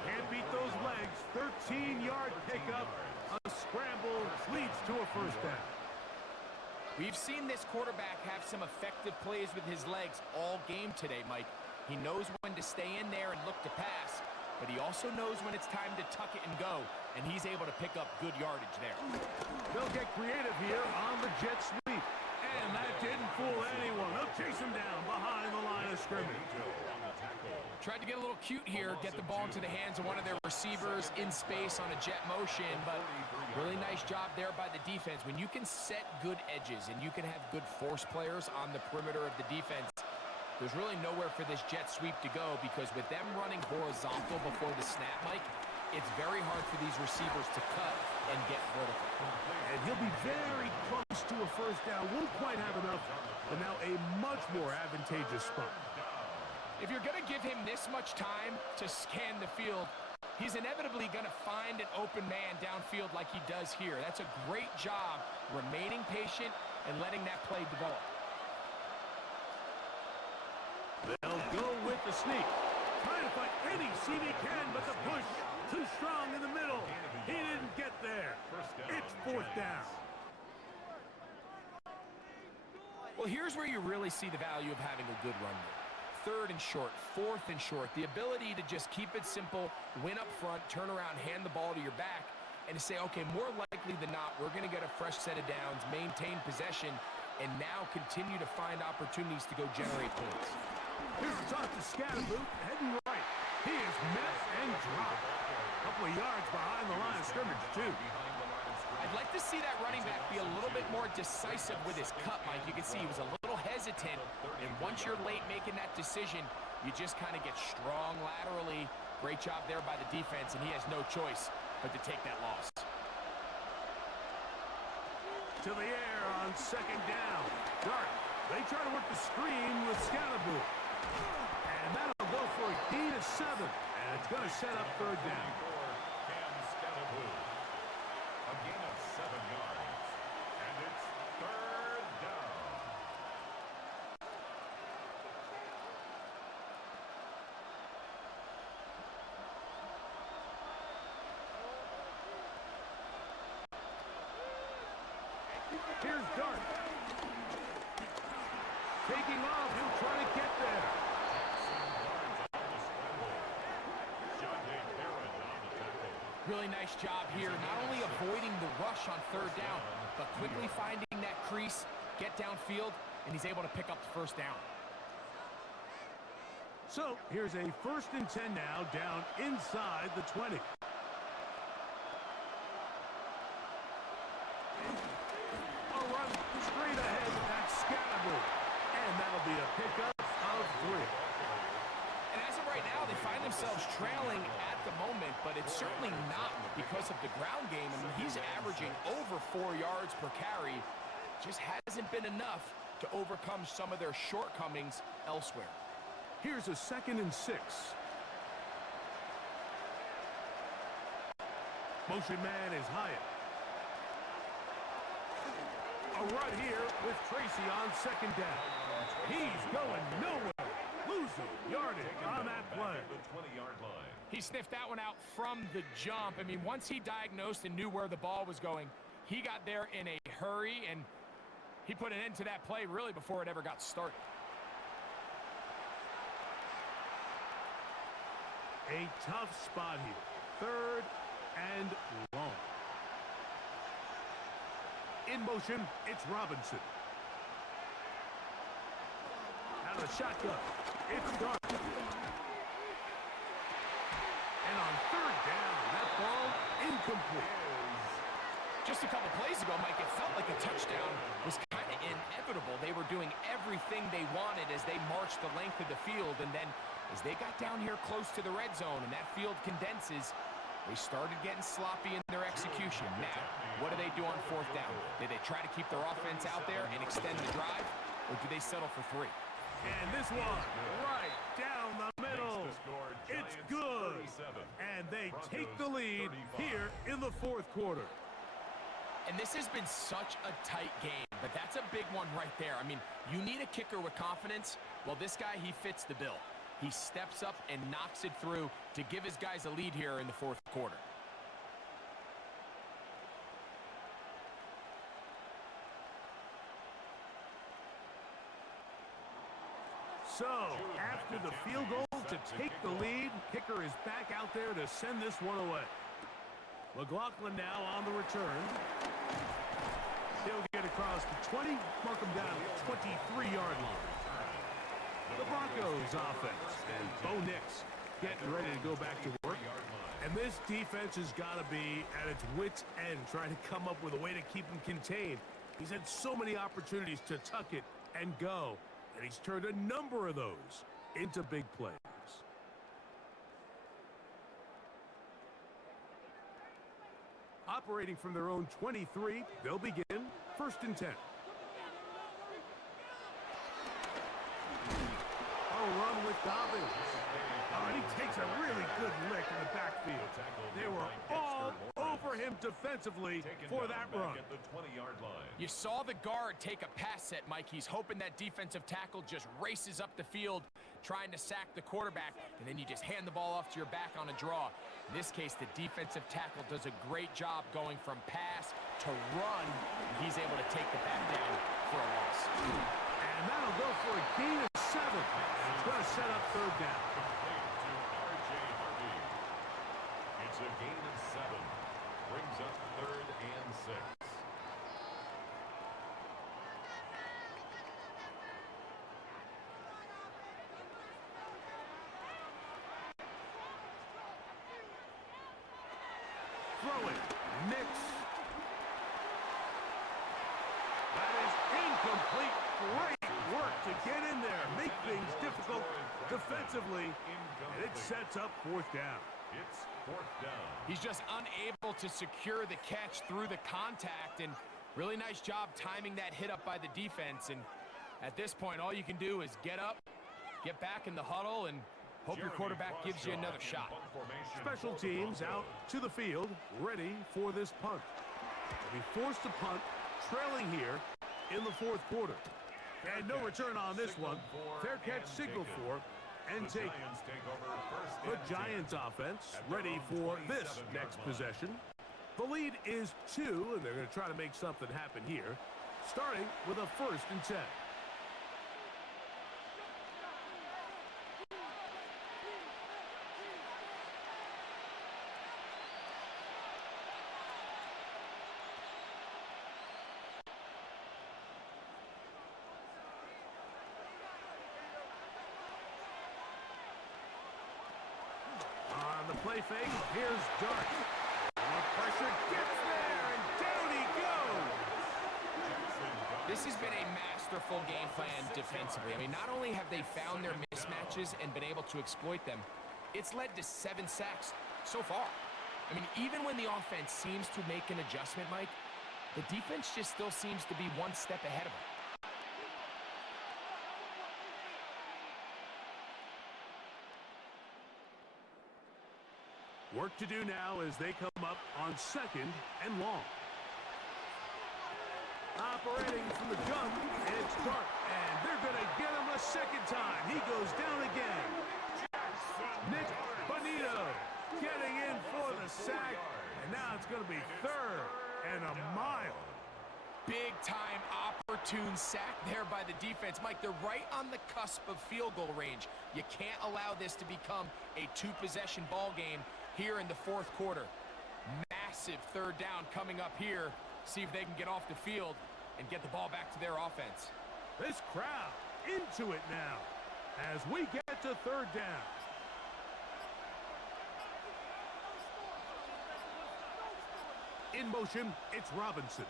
Can't beat those legs. 13-yard pickup. A scramble leads to a first down. We've seen this quarterback have some effective plays with his legs all game today, Mike. He knows when to stay in there and look to pass, but he also knows when it's time to tuck it and go, and he's able to pick up good yardage there. They'll get creative here on the jet sweep, and that didn't fool anyone. They'll chase him down behind the line of scrimmage. Tried to get a little cute here, get the ball into the hands of one of their receivers in space on a jet motion, but really nice job there by the defense. When you can set good edges and you can have good force players on the perimeter of the defense, there's really nowhere for this jet sweep to go, because with them running horizontal before the snap, Mike, it's very hard for these receivers to cut and get vertical. And he'll be very close to a first down. Won't quite have enough, but now a much more advantageous spot. If you're going to give him this much time to scan the field, he's inevitably going to find an open man downfield like he does here. That's a great job remaining patient and letting that play develop. They'll go with the sneak. Trying to find any seam he can, but the push too strong in the middle. He didn't get there. It's fourth down. Well, here's where you really see the value of having a good run game. Third and short, fourth and short. The ability to just keep it simple, win up front, turn around, hand the ball to your back, and to say, okay, more likely than not, we're going to get a fresh set of downs, maintain possession, and now continue to find opportunities to go generate points. Here's a toss to Scatterboot, heading right. He is met and dropped. A couple of yards behind the line of scrimmage, too. I'd like to see that running back be a little bit more decisive with his cut, Mike. You can see he was a little hesitant, and once you're late making that decision, you just kind of get strong laterally. Great job there by the defense, and he has no choice but to take that loss. To the air on second down. Dart. They try to work the screen with Scatterboot. And that'll go for a gain of 7. And it's going to set up third down. A gain of 7 yards. And it's third down. Here's Dart. Taking off, he'll try to get there. Really nice job here, not only avoiding the rush on third down, but quickly finding that crease, get downfield, and he's able to pick up the first down. So here's a 1st and 10 now, down inside the 20. A run straight ahead, that's Scatterboot. And that'll be a pickup of 3. And as of right now, they find themselves trailing at the moment, but it's certainly not because of the ground game. I mean, he's averaging over 4 yards per carry. Just hasn't been enough to overcome some of their shortcomings elsewhere. Here's a 2nd and 6. Motion man is Hyatt. A run here with Tracy on second down. He's going nowhere. Losing yardage on that play. He sniffed that one out from the jump. I mean, once he diagnosed and knew where the ball was going, he got there in a hurry, and he put an end to that play really before it ever got started. A tough spot here. 3rd and long. In motion, it's Robinson. Out of the shotgun, it's Dart. And on 3rd down, that ball incomplete. Just a couple plays ago, Mike, it felt like a touchdown was kind of inevitable. They were doing everything they wanted as they marched the length of the field, and then as they got down here close to the red zone and that field condenses, they started getting sloppy in their execution. Now, what do they do on 4th down? Do they try to keep their offense out there and extend the drive, or do they settle for 3? And this one, right down the middle. It's good. And they take the lead here in the 4th quarter. And this has been such a tight game, but that's a big one right there. I mean, you need a kicker with confidence. Well, this guy, he fits the bill. He steps up and knocks it through to give his guys a lead here in the fourth quarter. So, after the field goal to take the lead, kicker is back out there to send this one away. McLaughlin now on the return. He'll get across the 20, mark him down at the 23-yard line. The Broncos offense and Bo Nix getting ready to go back to work. And this defense has got to be at its wits' end, trying to come up with a way to keep him contained. He's had so many opportunities to tuck it and go, and he's turned a number of those into big plays. Operating from their own 23, they'll begin 1st and 10. Run with Dobbins. And he takes a really good lick in the backfield. They were all over him defensively for that run. You saw the guard take a pass set, Mike. He's hoping that defensive tackle just races up the field trying to sack the quarterback, and then you just hand the ball off to your back on a draw. In this case, the defensive tackle does a great job going from pass to run, and he's able to take the back down for a loss. And that'll go for a gain of 7. It's going to set up 3rd down. It's a gain of 7. Brings up 3rd and 6. Throw it. Nix. That is incomplete. Great work to get in there. Make things difficult defensively. And it sets up 4th down. It's 4th down. He's just unable to secure the catch through the contact, and really nice job timing that hit up by the defense. And at this point, all you can do is get up, get back in the huddle, and hope your quarterback gives you another shot. Special teams out to the field, ready for this punt. They'll be forced to punt, trailing here in the 4th quarter. And no return on this one. Fair catch signaled for and taken. The Giants offense ready for this next possession. The lead is 2, and they're going to try to make something happen here, starting with a 1st and 10. The play fake, here's Dart. The pressure gets there, and down he goes. This has been a masterful game plan defensively. I mean, not only have they found their mismatches and been able to exploit them, it's led to 7 sacks so far. I mean, even when the offense seems to make an adjustment, Mike, the defense just still seems to be one step ahead of them. Work to do now as they come up on 2nd and long. Operating from the gun, it's Dart, and they're going to get him a 2nd time. He goes down again. Nick Bonito getting in for the sack, and now it's going to be 3rd and a mile. Big-time opportune sack there by the defense. Mike, they're right on the cusp of field goal range. You can't allow this to become a 2-possession ball game here in the 4th quarter. Massive 3rd down coming up here. See if they can get off the field and get the ball back to their offense. This crowd into it now as we get to 3rd down. In motion, it's Robinson.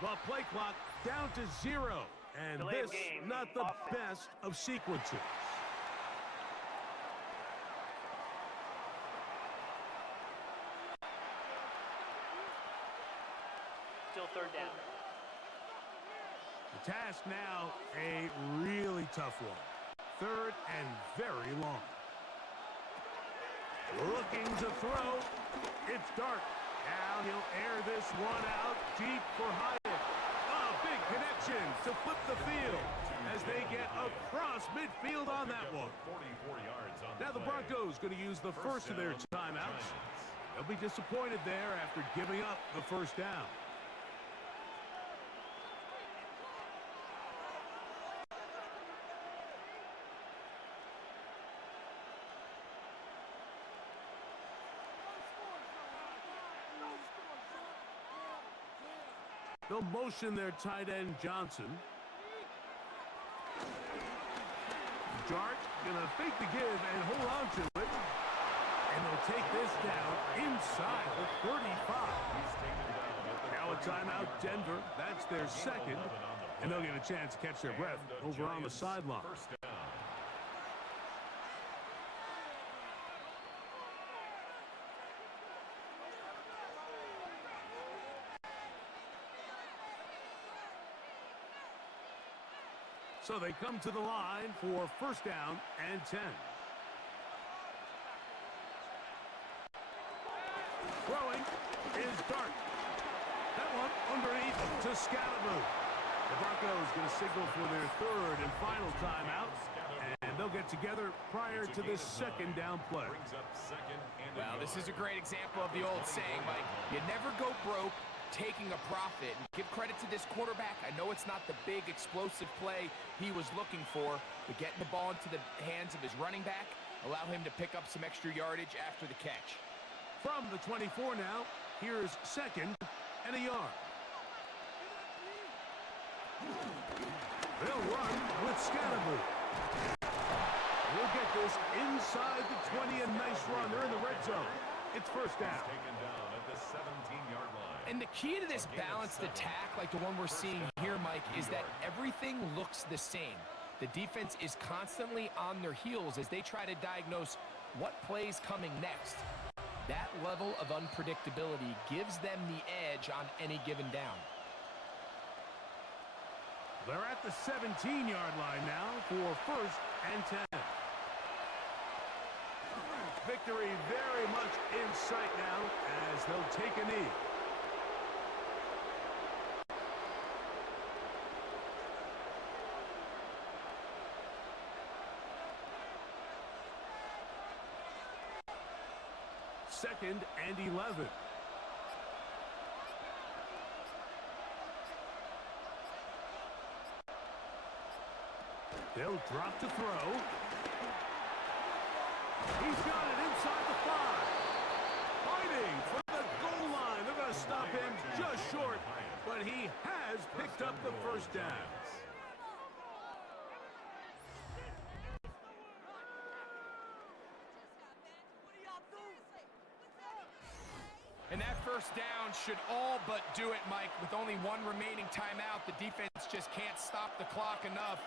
The play clock down to 0. And Delay this, game. not the best of sequences. Still 3rd down. The task now, a really tough one. 3rd and very long. Looking to throw. It's Dart. Now he'll air this one out deep for Hyatt. A big connection. action to flip the field as they get across midfield on that one. 44 yards on Now the play. Broncos going to use the first of their timeouts. They'll be disappointed there after giving up the first down. They'll motion their tight end, Johnson. Dart gonna fake the give and hold on to it. And they'll take this down inside the 35. Now a timeout, Denver. That's their second. And they'll get a chance to catch their breath over on the sideline. First down. So they come to the line for first down and 10. Throwing is Dart. That one underneath to Scalaboo. The Broncos going to signal for their third and final timeout, and they'll get together prior to this second down play. Well, this is a great example of the old saying, Mike. You never go broke taking a profit. And give credit to this quarterback. I know it's not the big explosive play he was looking for, but getting the ball into the hands of his running back allow him to pick up some extra yardage after the catch. From the 24 now, here's second and a yard. They'll run with Scalaboo. We'll get this inside the 20, a nice run. They're in the red zone. It's first down. Taken down at the 17-yard line. And the key to this balanced attack, like the one we're seeing here, Mike, is that everything looks the same. The defense is constantly on their heels as they try to diagnose what play's coming next. That level of unpredictability gives them the edge on any given down. They're at the 17-yard line now for first and 10. Victory very much in sight now as they'll take a knee. Second and 11. They'll drop to throw. He's got it inside the 5. Fighting for the goal line. They're going to stop him just short, but he has picked up the first down. And that first down should all but do it, Mike. With only one remaining timeout, the defense just can't stop the clock enough.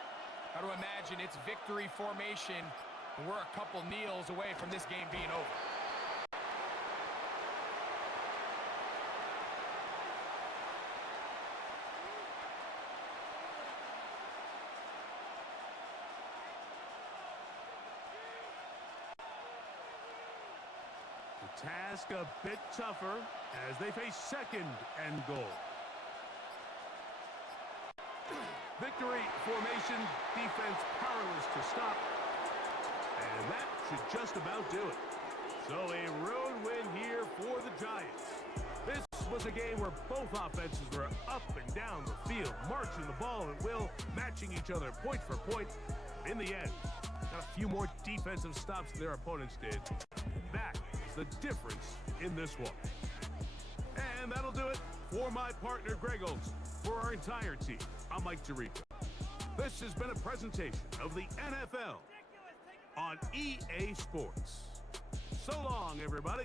Got to imagine it's victory formation, and we're a couple kneels away from this game being over. The task a bit tougher as they face second and goal. Victory formation, defense powerless to stop. And that should just about do it. So a road win here for the Giants. This was a game where both offenses were up and down the field, marching the ball at will, matching each other point for point. In the end, got a few more defensive stops than their opponents did. That is the difference in this one. And that'll do it for my partner, Greg Olson. For our entire team, I'm Mike Tirico. This has been a presentation of the NFL on EA Sports. So long, everybody.